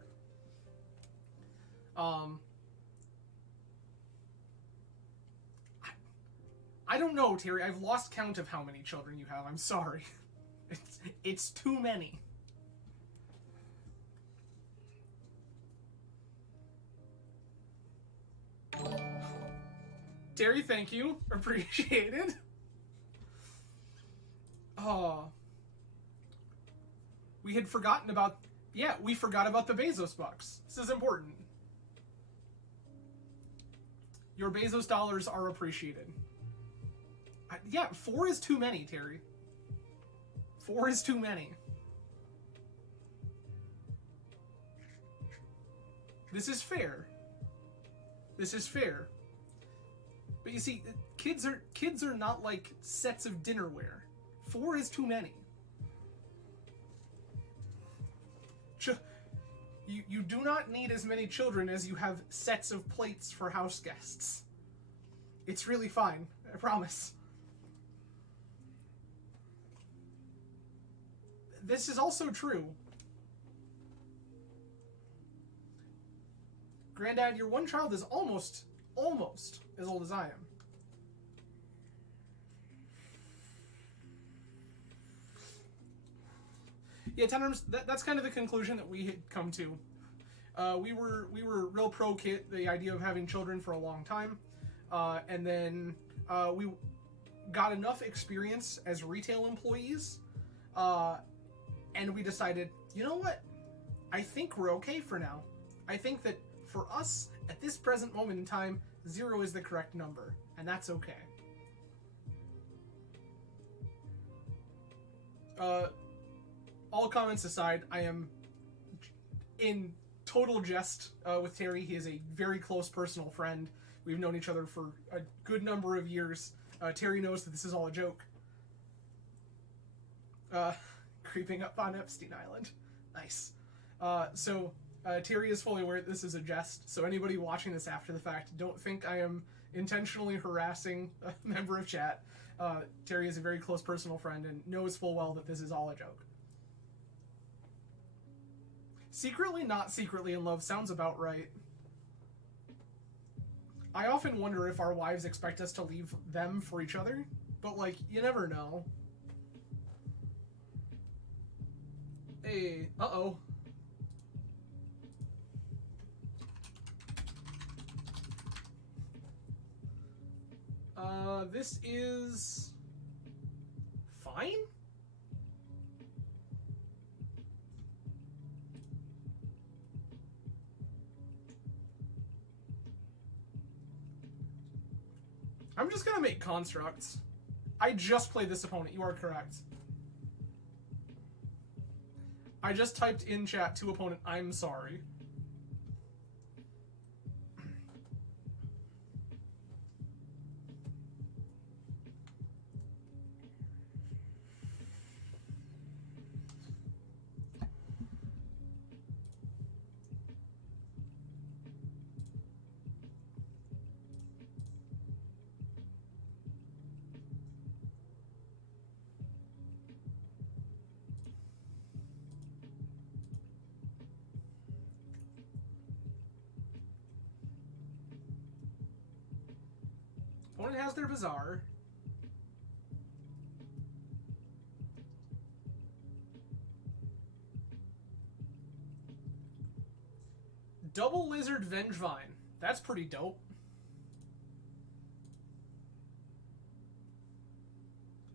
I don't know, Terry. I've lost count of how many children you have. I'm sorry. It's too many. Terry, thank you. Appreciated. Oh. We had forgotten about... Yeah, we forgot about the Bezos bucks. This is important. Your Bezos dollars are appreciated. Yeah, 4 is too many, Terry. 4 is too many. This is fair. This is fair. But you see, kids are not like sets of dinnerware. 4 is too many. You do not need as many children as you have sets of plates for house guests. It's really fine, I promise. This is also true. Granddad, your one child is almost as old as I am. Yeah, Tenrums, that's kind of the conclusion that we had come to. We were real pro kit, the idea of having children for a long time, and then we got enough experience as retail employees, and we decided, you know what? I think we're okay for now. I think that for us, at this present moment in time, 0 is the correct number, and that's okay. All comments aside, I am in total jest with Terry. He is a very close personal friend. We've known each other for a good number of years. Terry knows that this is all a joke. Creeping up on Epstein Island. Nice. So Terry is fully aware that this is a jest, so anybody watching this after the fact, don't think I am intentionally harassing a member of chat. Terry is a very close personal friend and knows full well that this is all a joke. Secretly not secretly in love sounds about right. I often wonder if our wives expect us to leave them for each other, but, like, you never know. Hey, uh-oh. This is... fine? I'm just gonna make constructs. I just played this opponent, you are correct. I just typed in chat to opponent, I'm sorry. Opponent has their Bazaar. Double Lizard Vengevine. That's pretty dope.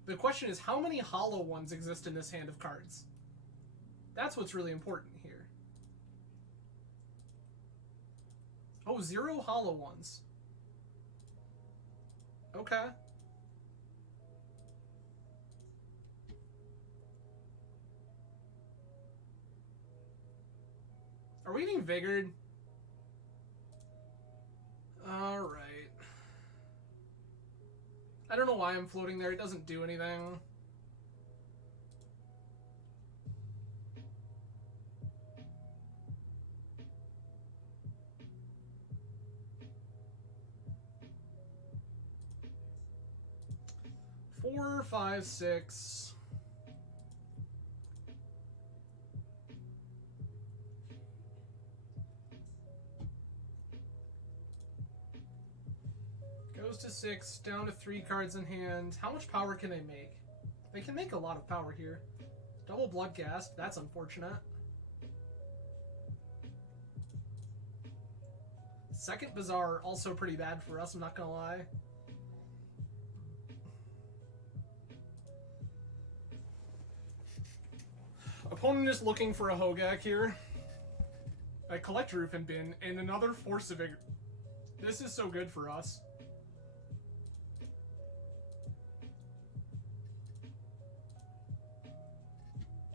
The question is, how many hollow ones exist in this hand of cards? That's what's really important here. Oh, 0 hollow ones. Okay. Are we getting Vigored? Alright. I don't know why I'm floating there. It doesn't do anything. Four, 5, 6. Goes to 6, down to 3 cards in hand. How much power can they make? They can make a lot of power here. Double Bloodcast, that's unfortunate. Second Bazaar, also pretty bad for us, I'm not gonna lie. Opponent is looking for a Hogak here. A Collect Roof and Bin, and another Force of Vigor. This is so good for us.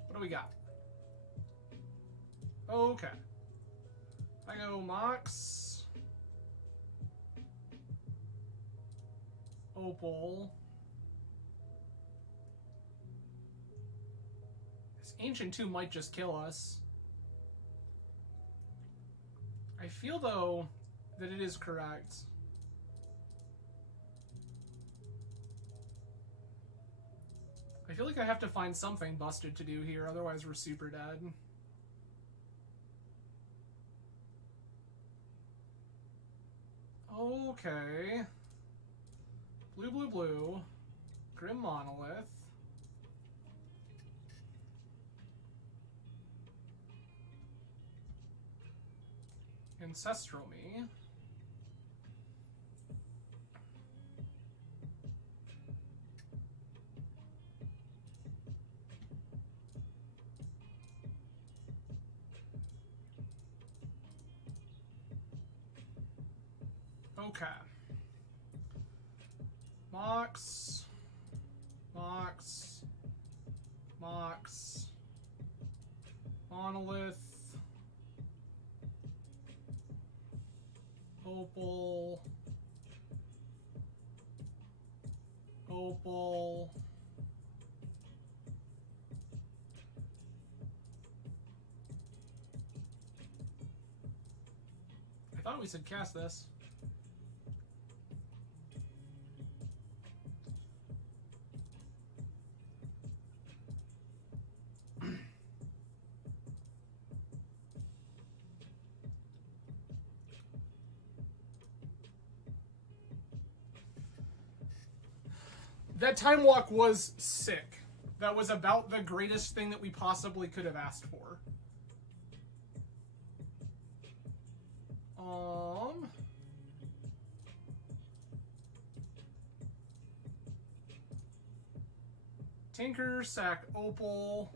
What do we got? Okay. I go Mox. Opal. Ancient Tomb might just kill us. I feel, though, that it is correct. I feel like I have to find something busted to do here, otherwise we're super dead. Okay. Blue, blue, blue. Grim Monolith. Ancestral me. Okay. Mox. Mox. Mox. Monolith. Opal. Opal. I thought we said cast this. That time walk was sick. That was about the greatest thing that we possibly could have asked for. Tinker, sack, Opal.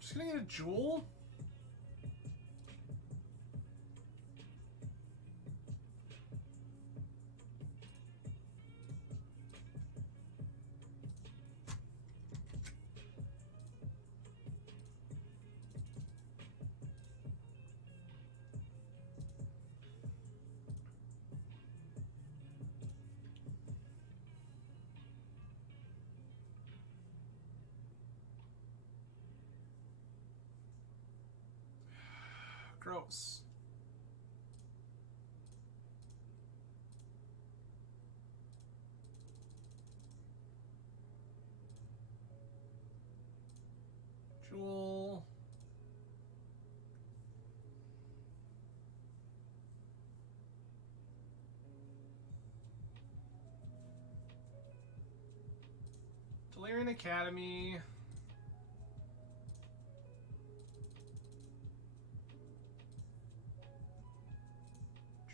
Just gonna get a jewel. Gross. Jewel. Delirian Academy.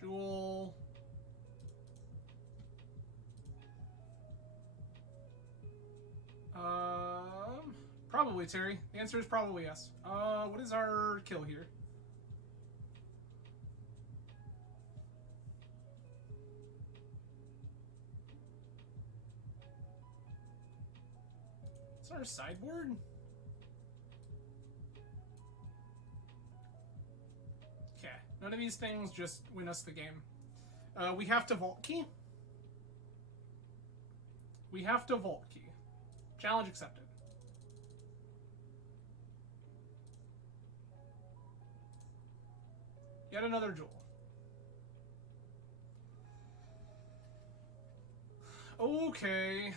Jewel. Probably, Terry. The answer is probably yes. What is our kill here? Is our sideboard? Okay. None of these things just win us the game. We have to vault key. We have to vault key. Challenge accepted. Yet another jewel. Okay.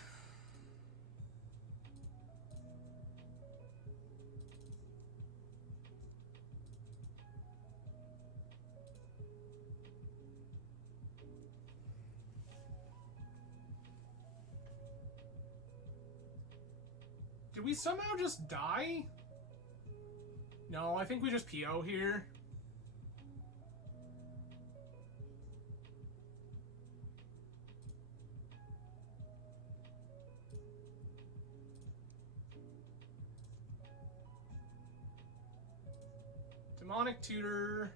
Did we somehow just die? No, I think we just PO here. Demonic Tutor.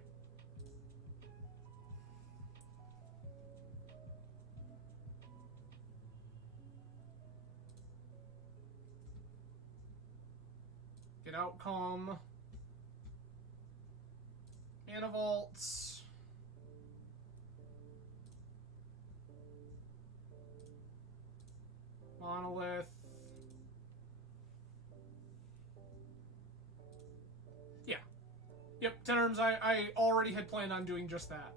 Get Outcome. Mana Vaults. Monolith. Yeah. Yep, 10 arms. I already had planned on doing just that.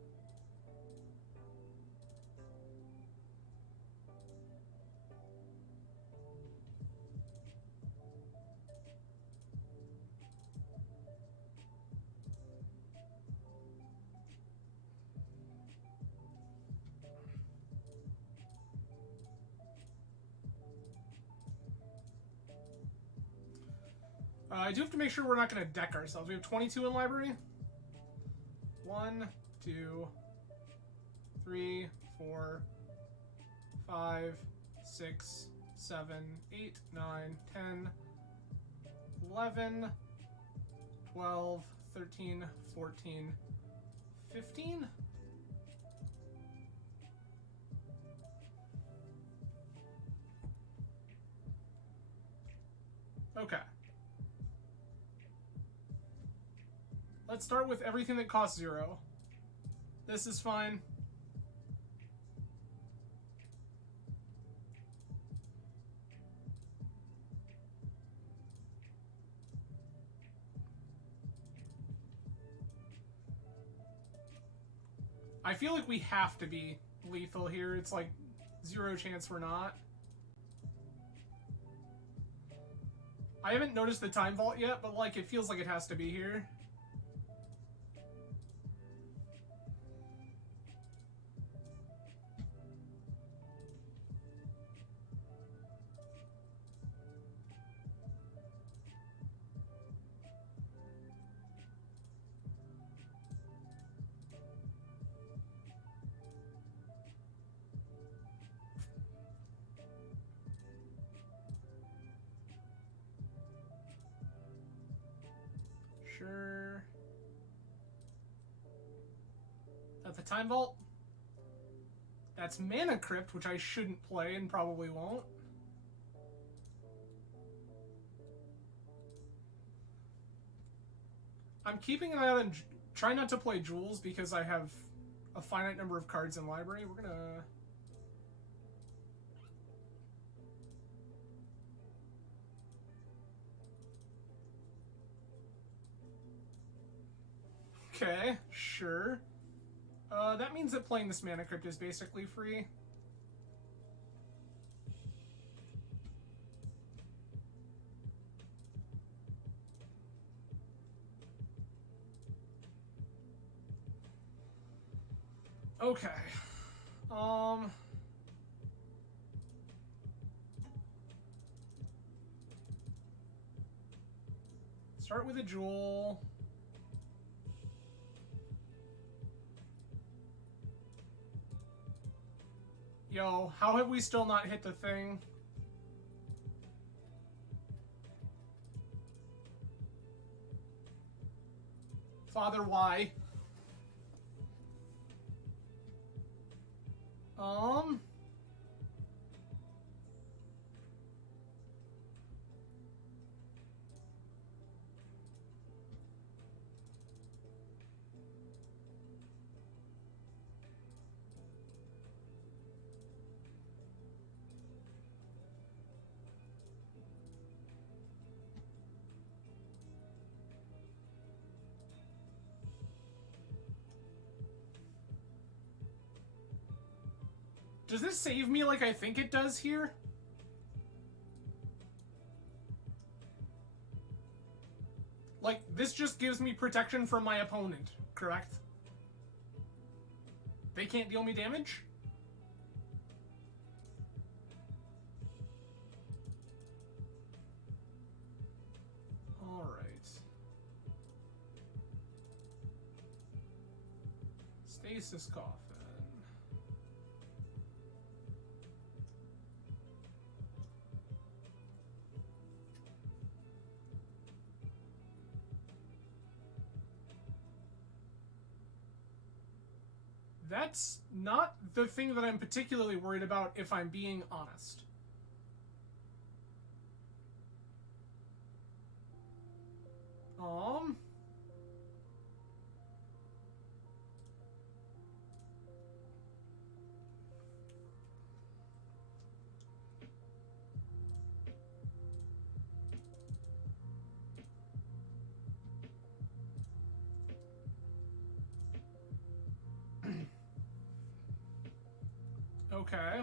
I do have to make sure we're not going to deck ourselves. We have 22 in library. 1, 2, 3, 4, 5, 6, 7, 8, 9, 10, 11, 12, 13, 14, 15. Okay. Let's start with everything that costs 0. This is fine. I feel like we have to be lethal here. It's like 0 chance we're not. I haven't noticed the time vault yet, but like it feels like it has to be here. Sure. That's a time vault. That's Mana Crypt, which I shouldn't play and probably won't. I'm keeping an eye out and try not to play Jewels because I have a finite number of cards in library. We're gonna... Okay, sure. That means that playing this Mana Crypt is basically free. Okay. Start with a Jewel. Yo, how have we still not hit the thing? Father, why? Does this save me like I think it does here? Like, this just gives me protection from my opponent, correct? They can't deal me damage? Alright. Stasis Coffin. That's not the thing that I'm particularly worried about, if I'm being honest. Okay.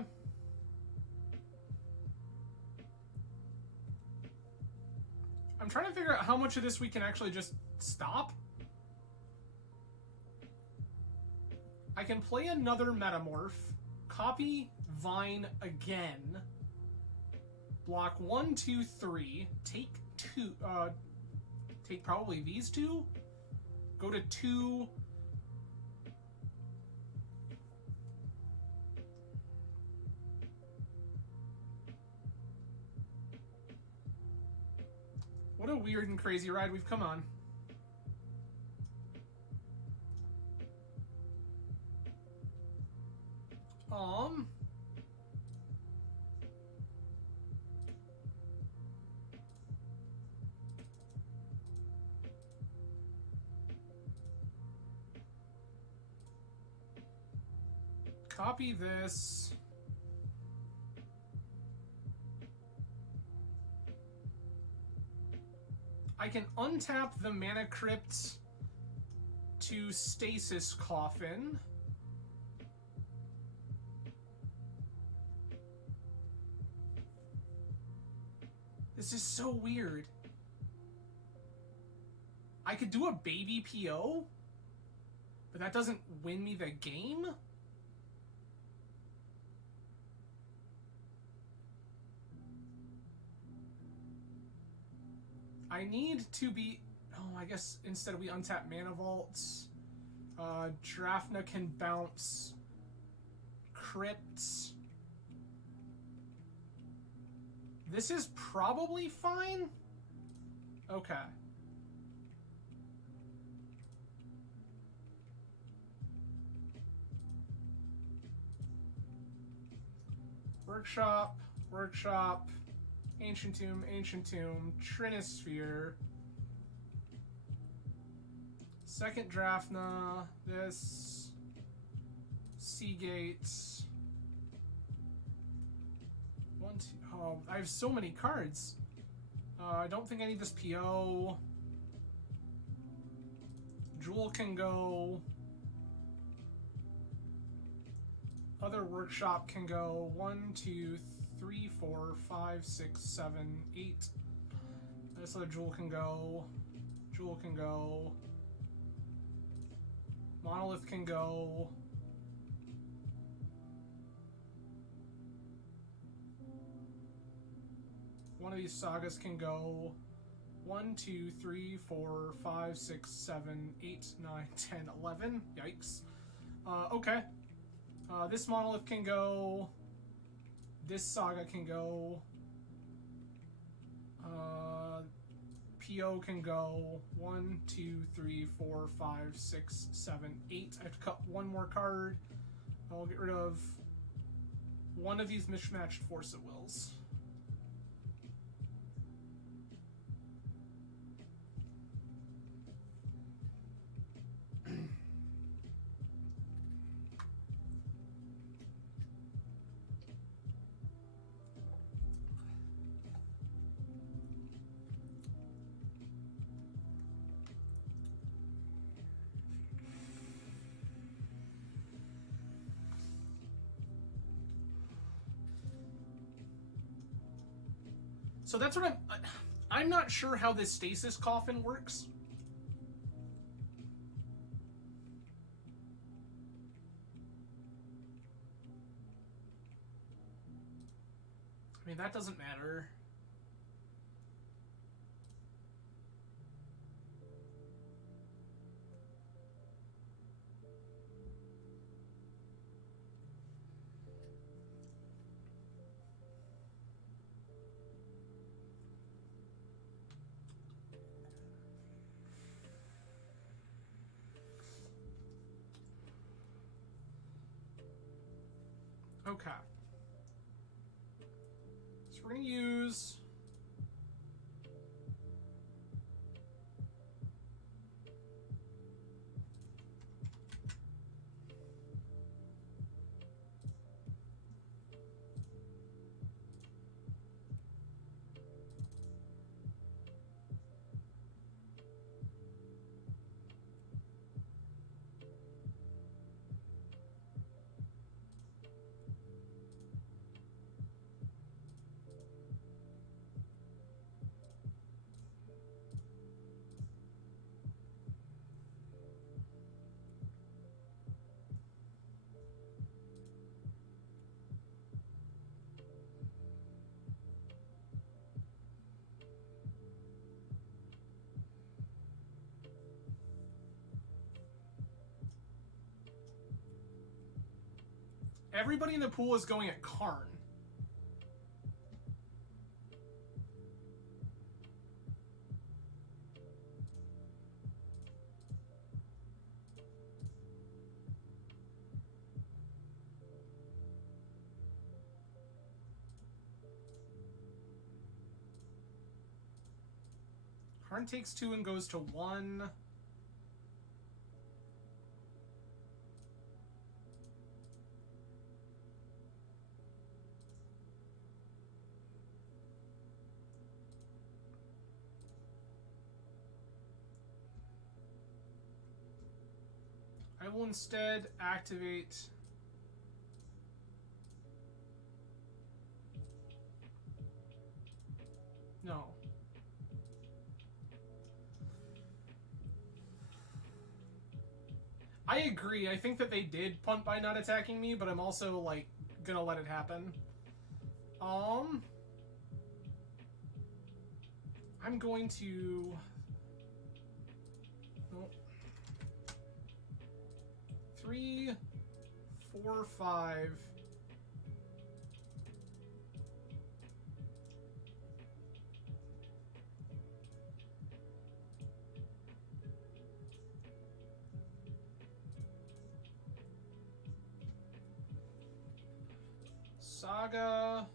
I'm trying to figure out how much of this we can actually just stop. I can play another Metamorph, copy Vine again, block 1, 2, 3, take 2, Take probably these two. Go to 2. What a weird and crazy ride we've come on. Copy this. I can untap the Mana Crypt to Stasis Coffin. This is so weird. I could do a baby PO, but that doesn't win me the game? I need to be... Oh, I guess instead we untap Mana Vaults. Drafna can bounce Crypts. This is probably fine. Okay. Workshop, Workshop, Ancient Tomb, Trinisphere. Second Drafna, this, Seagate. 1, 2, oh, I have so many cards. I don't think I need this PO. Jewel can go. Other Workshop can go. 1, 2, 3, 4, 5, 6, 7, 8. This other Jewel can go. Jewel can go. Monolith can go. One of these sagas can go. 1, 2, 3, 4, 5, 6, 7, 8, 9, 10, 11. Yikes. Okay. This monolith can go. This saga can go. PO can go. 1, 2, 3, 4, 5, 6, 7, 8. I have to cut one more card. I'll get rid of one of these mismatched Force at Wills. So that's what I'm not sure how this Stasis Coffin works. I mean, that doesn't matter. Okay. So we're going to use... Everybody in the pool is going at Karn. Karn takes 2 and goes to 1. I will instead activate... No. I agree. I think that they did punt by not attacking me, but I'm also, like, gonna let it happen. I'm going to... Nope. 3, 4, 5... Saga.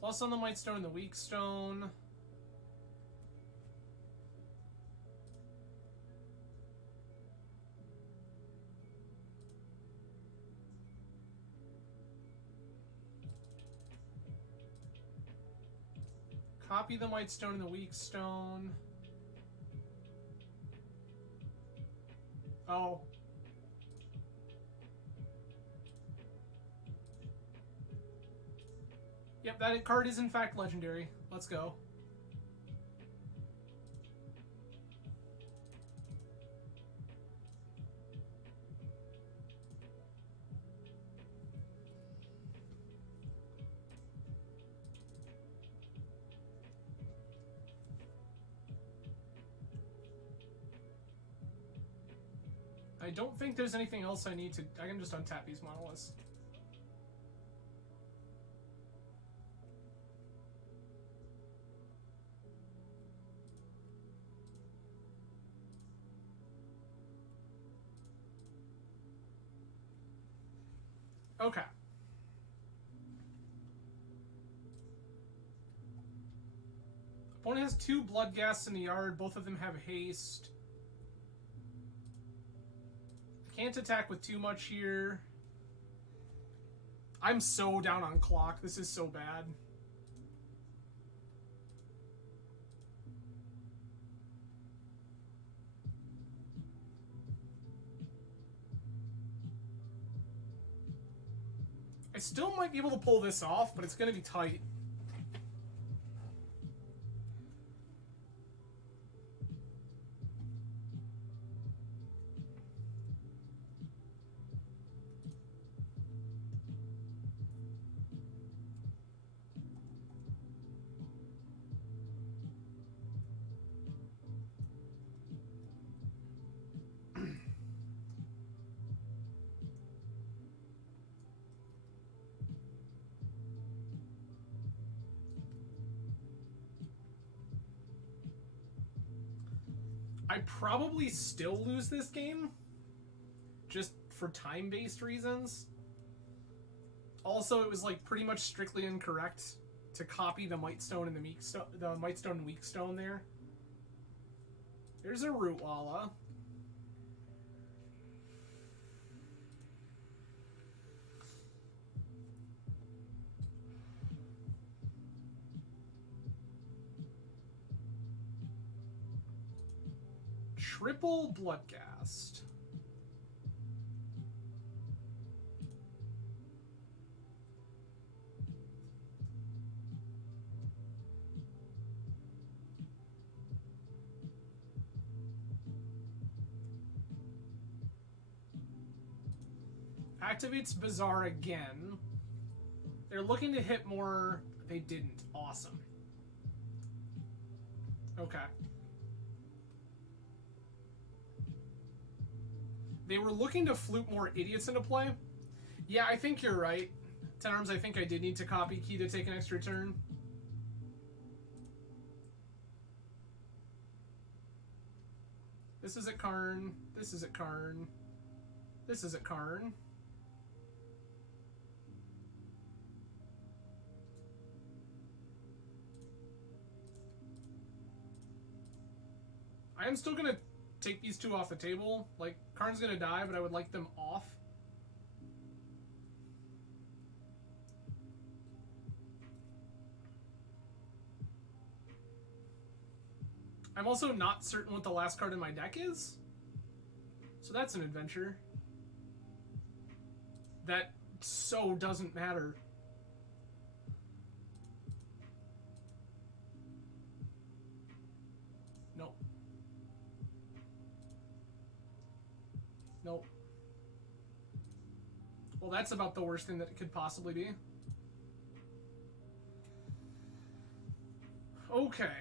Plus on the Might Stone and the Weak Stone. Copy the Might Stone and the Weak Stone. Oh. Yep, that card is in fact legendary. Let's go. I don't think there's anything else I need to... I can just untap these monoliths. Okay. Opponent has 2 Bloodghasts in the yard. Both of them have haste. Can't attack with too much here. I'm so down on clock. This is so bad. I still might be able to pull this off, but it's going to be tight. I probably still lose this game, just for time-based reasons. Also, it was like pretty much strictly incorrect to copy the Might Stone and the Might Stone and Weak Stone there. There's a Rootwalla. Triple Bloodghast. Activates Bazaar again. They're looking to hit more. They didn't. Awesome. Okay. They were looking to flute more idiots into play. Yeah, I think you're right. 10 arms, I think I did need to copy key to take an extra turn. This is at Karn. This is at Karn. This is at Karn. I am still gonna take these two off the table. Like, Karn's gonna die, but I would like them off. I'm also not certain what the last card in my deck is. So that's an adventure. That so doesn't matter. Nope. Nope. Well, that's about the worst thing that it could possibly be. Okay.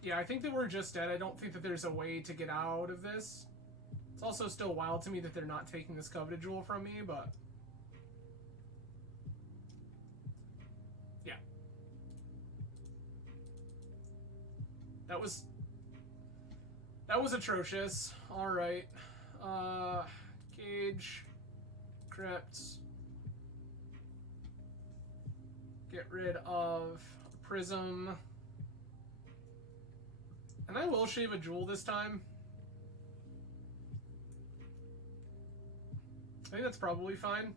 Yeah, I think that we're just dead. I don't think that there's a way to get out of this. It's also still wild to me that they're not taking this coveted jewel from me, but... yeah. That was atrocious. Alright. Cage. Crypts. Get rid of Prism. And I will shave a jewel this time. I think that's probably fine.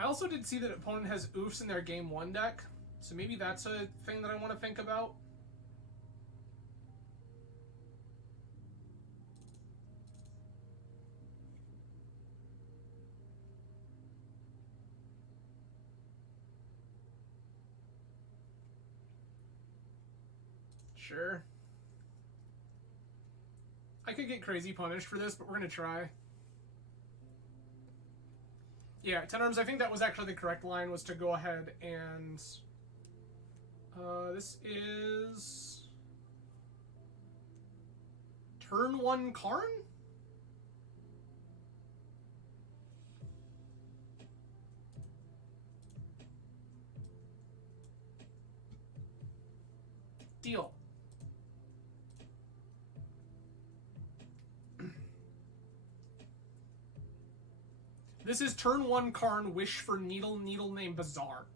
I also did see that opponent has oofs in their game 1 deck, so maybe that's a thing that I want to think about. Sure. I could get crazy punished for this, but we're going to try. Yeah, 10 arms, I think that was actually the correct line, was to go ahead and... this is... Turn 1 Karn? Deal. This is turn 1 Karn, wish for needle name Bazaar.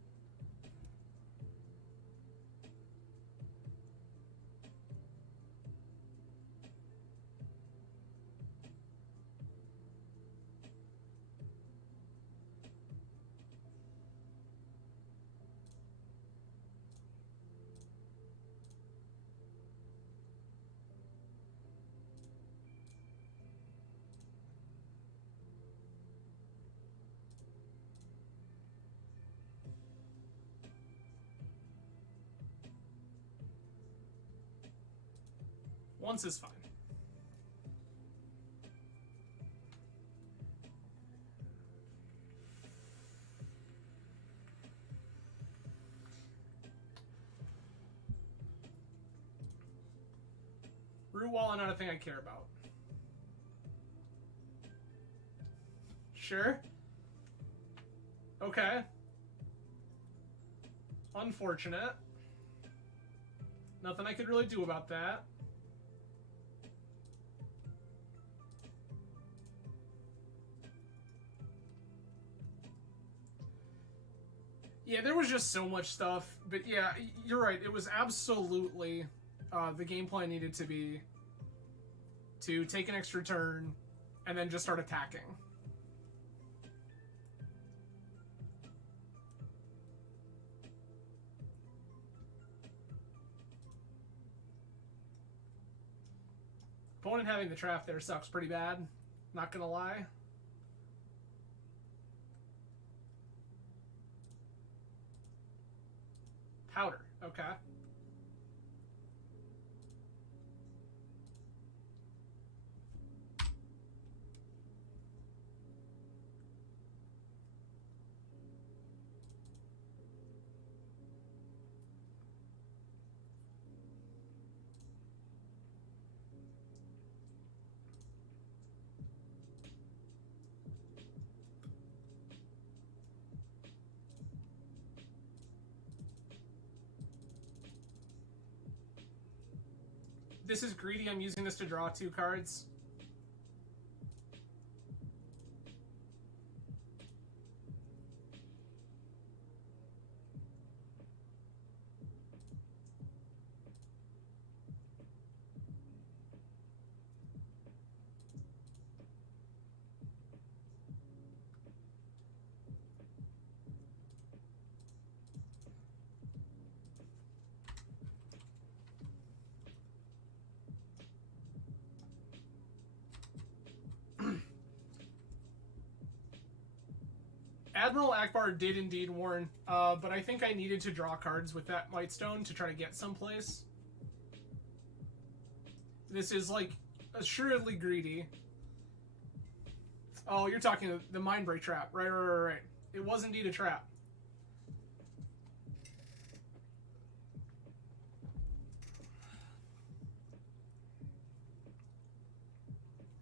Once is fine. Root wall, not a thing I care about. Sure. Okay. Unfortunate. Nothing I could really do about that. Yeah, there was just so much stuff, but yeah, you're right. It was absolutely the game plan needed to be to take an extra turn and then just start attacking. Opponent having the trap there sucks pretty bad, not gonna lie. Powder, okay. This is greedy. I'm using this to draw 2 cards. Admiral Akbar did indeed warn, but I think I needed to draw cards with that Mightstone to try to get someplace. This is, like, assuredly greedy. Oh, you're talking the Mindbreak trap. Right. It was indeed a trap.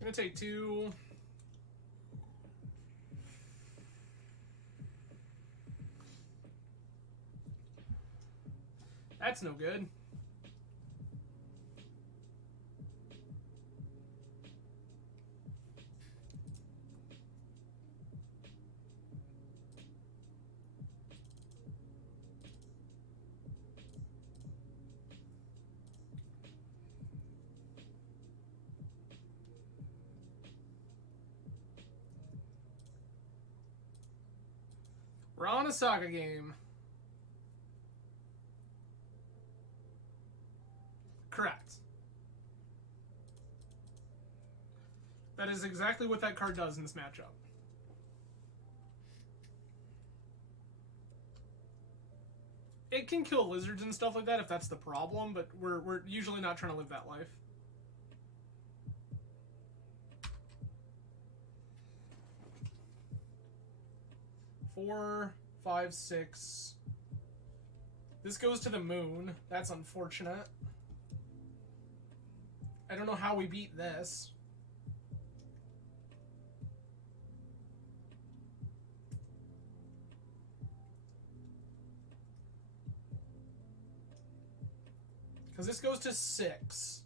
I'm gonna take 2... That's no good. We're on a Saga game. Correct. That is exactly what that card does in this matchup. It can kill lizards and stuff like that if that's the problem, but we're usually not trying to live that life. Four, 5, 6. This goes to the moon. That's unfortunate. I don't know how we beat this. Because this goes to 6.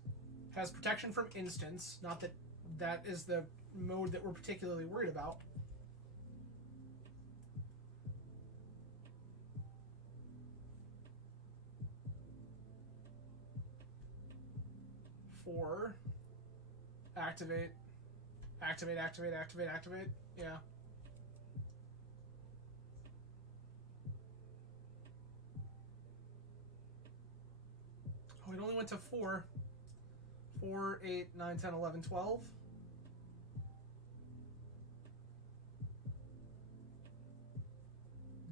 Has protection from instants. Not that that is the mode that we're particularly worried about. Four. Activate. Activate. Yeah. Oh, it only went to 4. 4, 8, 9, 10, 11, 12.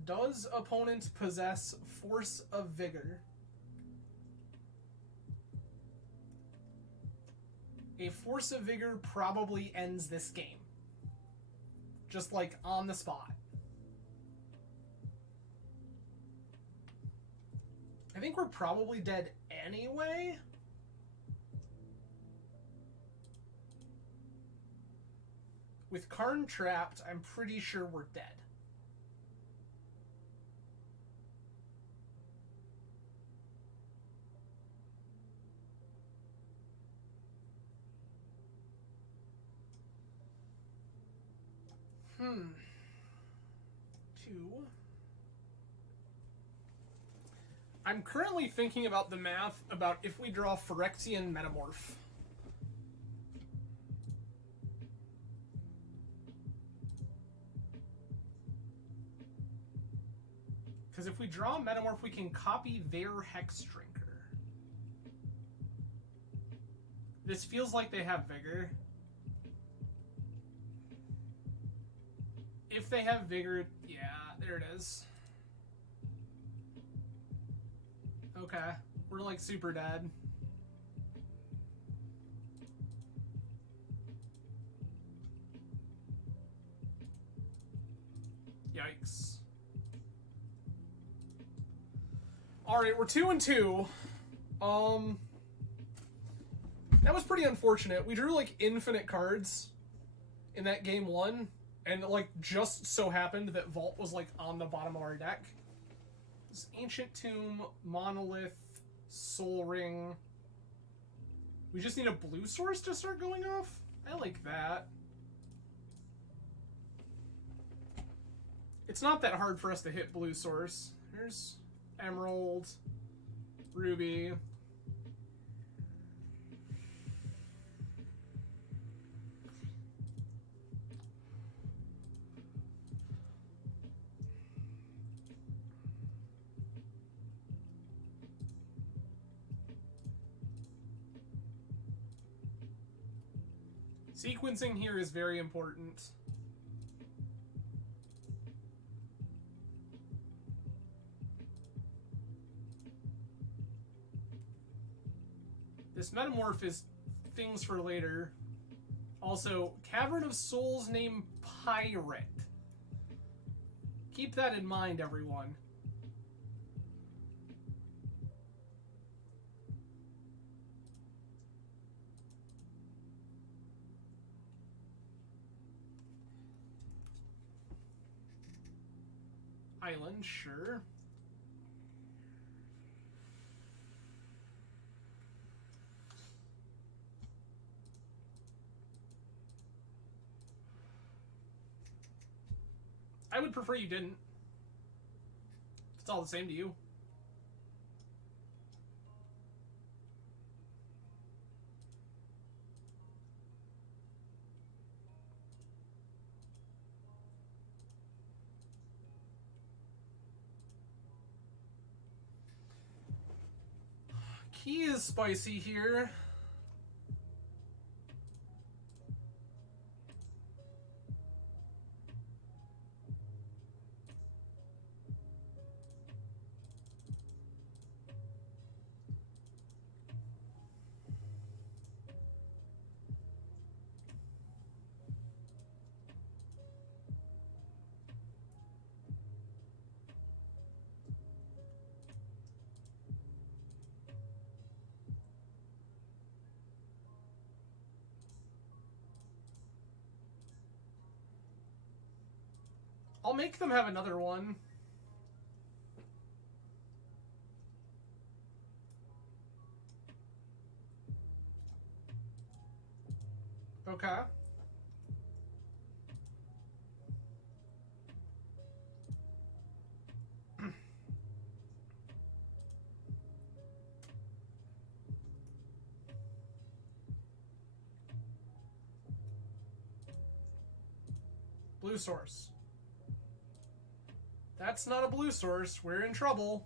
Does opponent possess Force of Vigor? A Force of Vigor probably ends this game. Just like on the spot. I think we're probably dead anyway. With Karn trapped, I'm pretty sure we're dead. Two. I'm currently thinking about the math about if we draw Phyrexian Metamorph. Because if we draw Metamorph, we can copy their Hexdrinker. This feels like they have Vigor. If they have Vigor, yeah, there it is. Okay, we're like super dead. Yikes. Alright, we're 2-2. That was pretty unfortunate. We drew like infinite cards in that game 1. And it, like, just so happened that Vault was, like, on the bottom of our deck. This Ancient Tomb, Monolith, Soul Ring. We just need a blue source to start going off? I like that. It's not that hard for us to hit blue source. Here's emerald, ruby. Sequencing here is very important. This metamorph is things for later. Also, Cavern of Souls name Pirate. Keep that in mind, everyone. Island, sure. I would prefer you didn't. It's all the same to you. Key is spicy here. I'll make them have another one. Okay. Blue source. That's not a blue source. We're in trouble.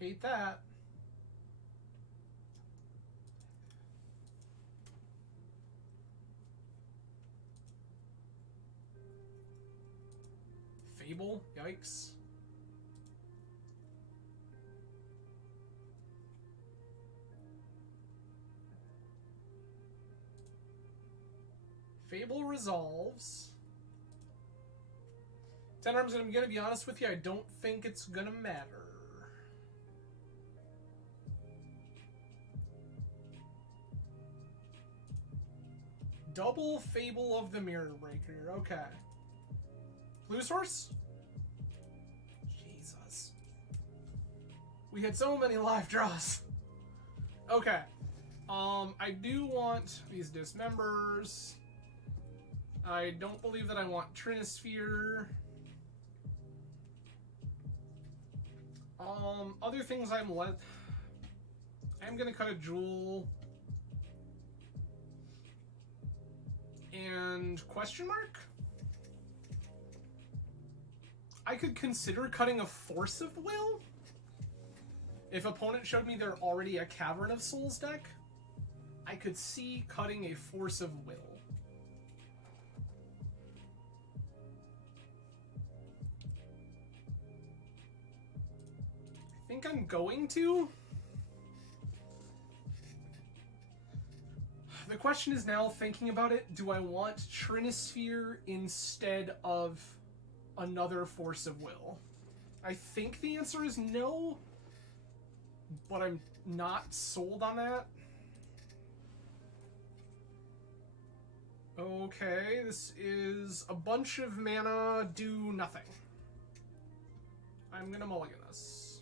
Hate that. Fable? Yikes. Fable resolves. 10 arms, and I'm gonna be honest with you, I don't think it's gonna matter. Double Fable of the Mirror Breaker, okay. Blue source? Jesus. We had so many live draws. Okay. I do want these dismembers. I don't believe that I want Trinisphere. Other things I'm gonna cut a jewel. And question mark? I could consider cutting a Force of Will. If opponent showed me they're already a Cavern of Souls deck, I could see cutting a Force of Will. I think I'm going to. The question is now, thinking about it, do I want Trinisphere instead of another Force of Will? I think the answer is no, but I'm not sold on that. Okay, this is a bunch of mana, do nothing. I'm gonna mulligan this.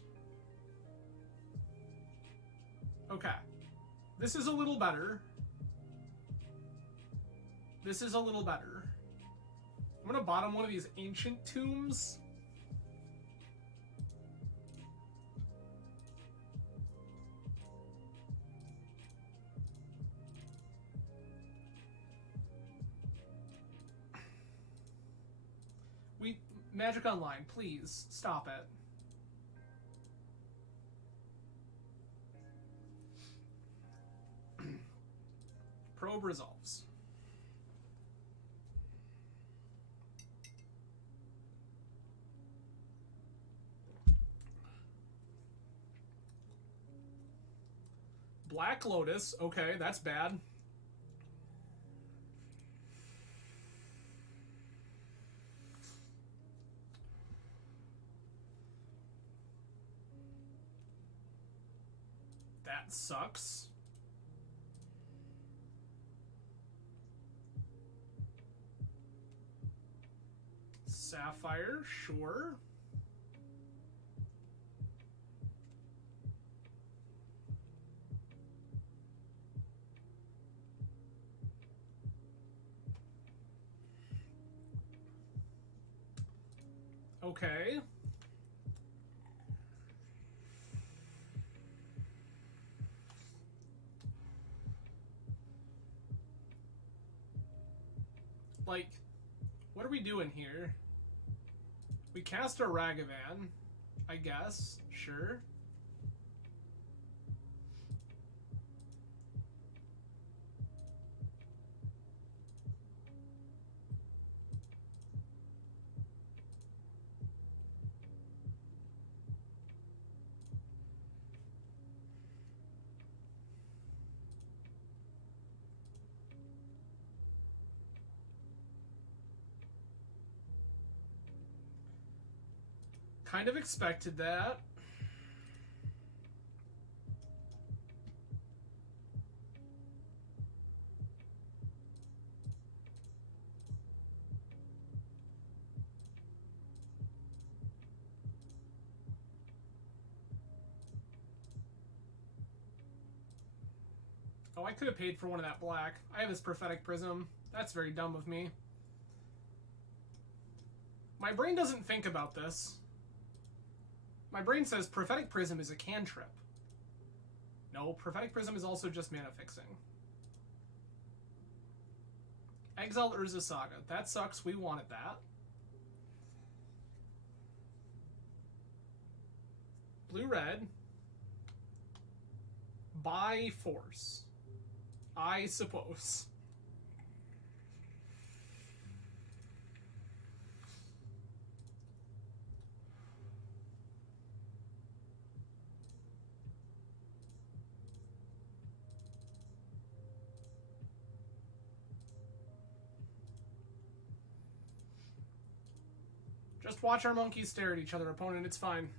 Okay. This is a little better. This is a little better. I'm gonna bottom one of these ancient tombs. Magic Online, please stop it. Probe resolves. Black Lotus, okay, that's bad. That sucks. Sapphire, sure. Okay. Like, what are we doing here? We cast a Ragavan, I guess. Sure. Kind of expected that. Oh, I could have paid for one of that black. I have his Prophetic Prism. That's very dumb of me. My brain doesn't think about this. My brain says Prophetic Prism is a cantrip. No, Prophetic Prism is also just mana fixing. Exile Urza Saga. That sucks. We wanted that. Blue-red. By force. I suppose. Just watch our monkeys stare at each other, opponent. It's fine.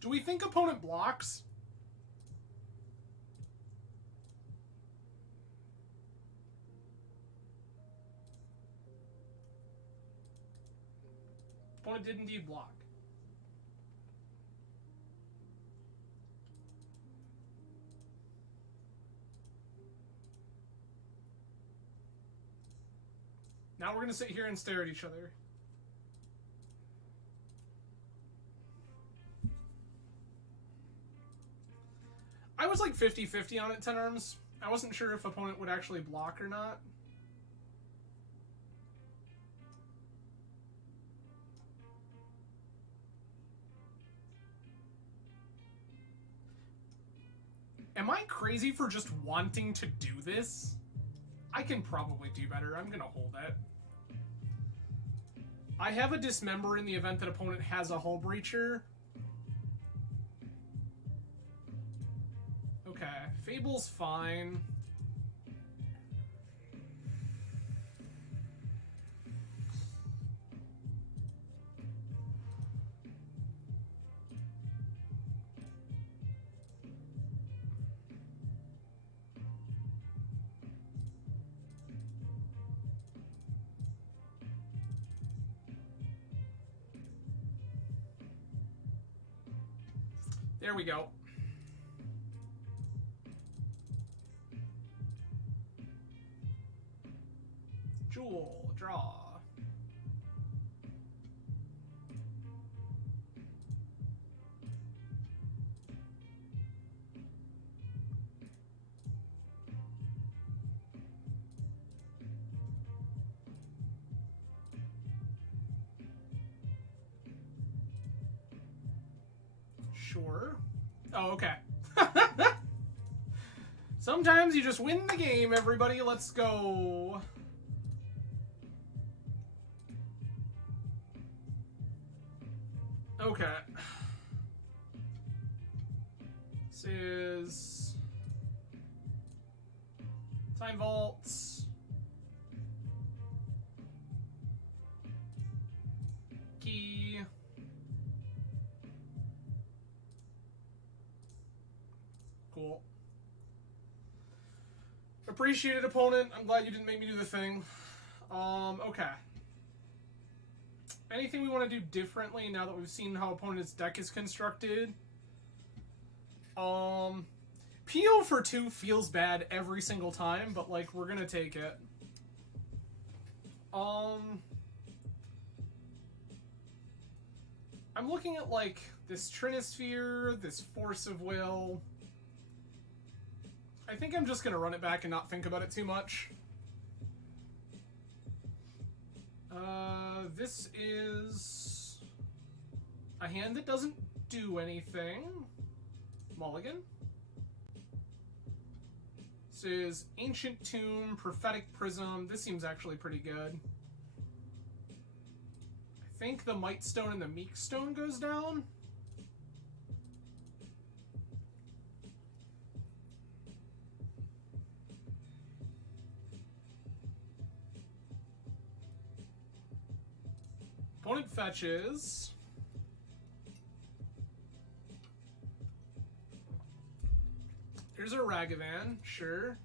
Do we think opponent blocks? Opponent did indeed block. Now we're going to sit here and stare at each other. I was like 50-50 on it, 10 arms. I wasn't sure if opponent would actually block or not. Am I crazy for just wanting to do this? I can probably do better. I'm gonna hold it. I have a Dismember in the event that opponent has a Hull Breacher. Okay, Fable's fine. There we go. Jewel, draw. Sure. Oh, okay. Sometimes you just win the game, everybody. Let's go. Okay. This is Time Vaults. Key. Cool. Appreciated, opponent. I'm glad you didn't make me do the thing. Okay. Anything we want to do differently now that we've seen how opponent's deck is constructed? PO for 2 feels bad every single time, but, like, we're gonna take it. I'm looking at, like, this Trinisphere, this Force of Will. I think I'm just gonna run it back and not think about it too much. This is a hand that doesn't do anything. Mulligan. This is Ancient Tomb, Prophetic Prism. This seems actually pretty good. I think the Might Stone and the Meek Stone goes down. Opponent fetches. Here's a Ragavan, sure.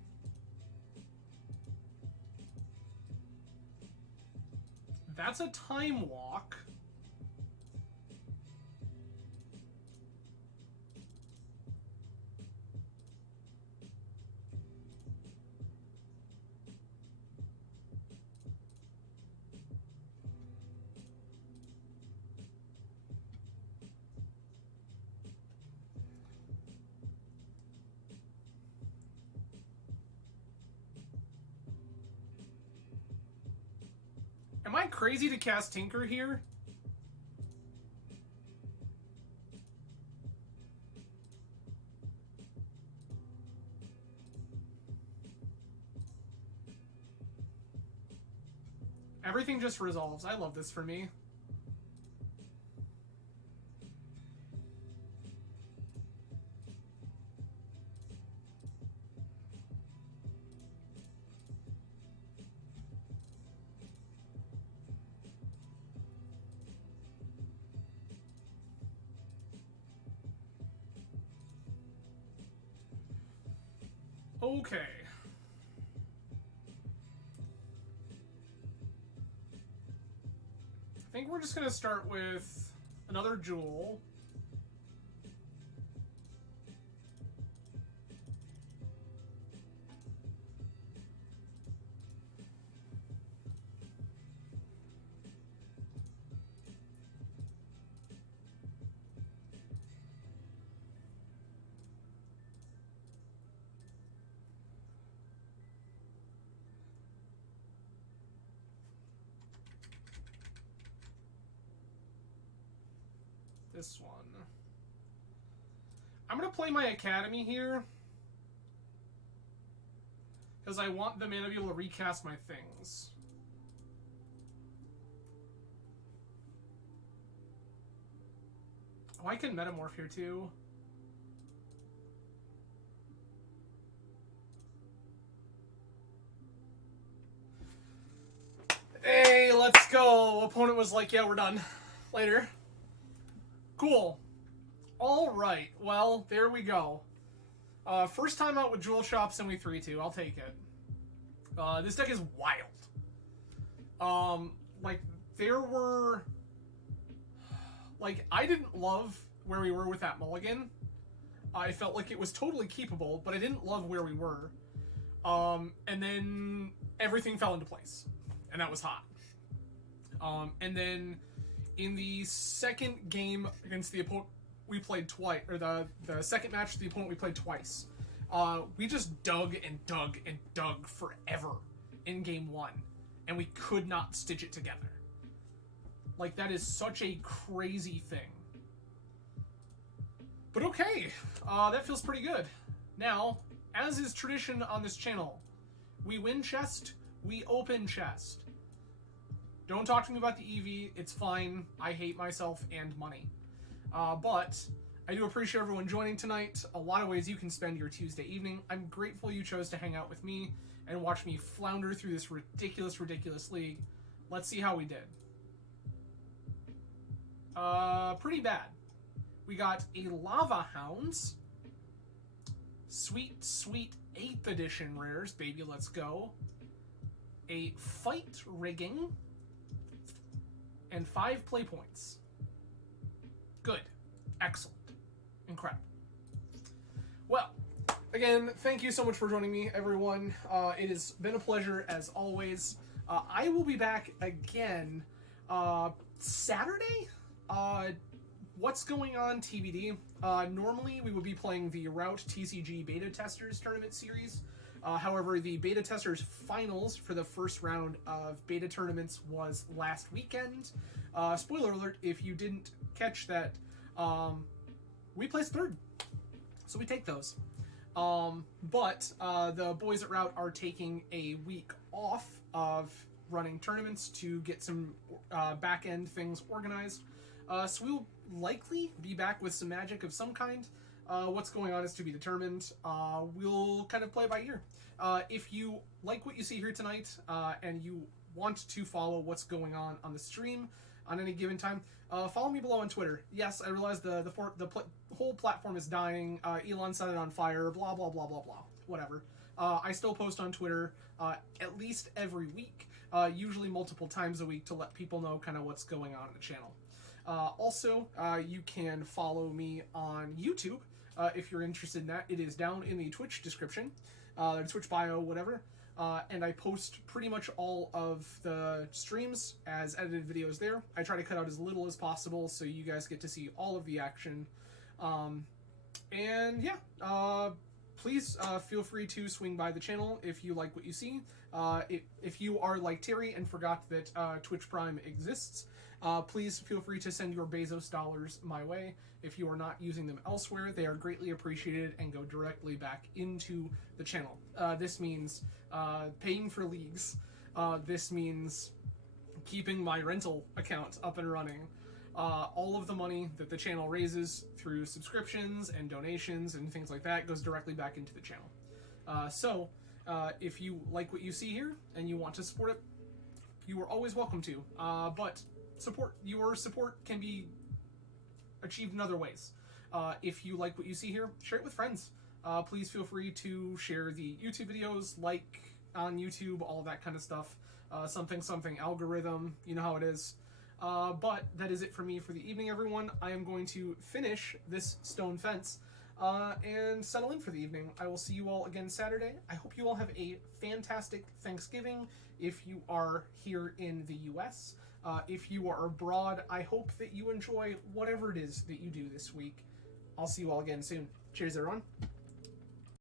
That's a Time Walk. Am I crazy to cast Tinker here? Everything just resolves. I love this for me. Okay. I think we're just going to start with another Jewel. This one. I'm going to play my Academy here. Because I want the mana to be able to recast my things. Oh, I can metamorph here too. Hey, let's go. Opponent was like, yeah, we're done. Later. Cool. Alright, well, there we go. First time out with Jewel Shops and we 3-2. I'll take it. This deck is wild. Like, there were... Like, I didn't love where we were with that mulligan. I felt like it was totally keepable, but I didn't love where we were. And then everything fell into place. And that was hot. And then in the second game against the opponent we played twice, or the second match the opponent we played twice, we just dug and dug and dug forever in game one, and we could not stitch it together. Like, that is such a crazy thing. But okay, that feels pretty good. Now, as is tradition on this channel, we win chest, we open chest. Don't talk to me about the EV, it's fine. I hate myself and money. But I do appreciate everyone joining tonight. A lot of ways you can spend your Tuesday evening. I'm grateful you chose to hang out with me and watch me flounder through this ridiculous, ridiculous league. Let's see how we did. Pretty bad. We got a Lava Hounds. Sweet, sweet 8th edition rares, baby, let's go. A Fight Rigging. And 5 play points. Good. Excellent. Incredible. Well, again, thank you so much for joining me, everyone. It has been a pleasure, as always. I will be back again Saturday? What's going on, TBD? Normally, we would be playing the Route TCG Beta Testers Tournament Series. However, the Beta Testers Finals for the first round of beta tournaments was last weekend. Spoiler alert, if you didn't catch that, we placed third. So we take those. But the boys at Route are taking a week off of running tournaments to get some back-end things organized. So we'll likely be back with some magic of some kind. What's going on is to be determined. We'll kind of play by ear. If you like what you see here tonight, and you want to follow what's going on the stream on any given time, follow me below on Twitter. Yes, I realize the whole platform is dying. Elon set it on fire. Blah blah blah blah blah. Whatever. I still post on Twitter at least every week, usually multiple times a week, to let people know kind of what's going on in the channel. Also, you can follow me on YouTube if you're interested in that. It is down in the Twitch description, the Twitch bio, whatever. And I post pretty much all of the streams as edited videos there. I try to cut out as little as possible so you guys get to see all of the action. And yeah, please feel free to swing by the channel if you like what you see. If you are like Terry and forgot that Twitch Prime exists, please feel free to send your Bezos dollars my way. If you are not using them elsewhere, they are greatly appreciated and go directly back into the channel. This means paying for leagues. This means keeping my rental account up and running. All of the money that the channel raises through subscriptions and donations and things like that goes directly back into the channel. So if you like what you see here and you want to support it, you are always welcome to. But your support can be achieved in other ways. If you like what you see here, share it with friends. Please feel free to share the YouTube videos, like on YouTube, all of that kind of stuff. Something algorithm, you know how it is. But that is it for me for the evening, everyone. I am going to finish this stone fence and settle in for the evening. I will see you all again Saturday. I hope you all have a fantastic Thanksgiving if you are here in the US. If you are abroad, I hope that you enjoy whatever it is that you do this week. I'll see you all again soon. Cheers, everyone.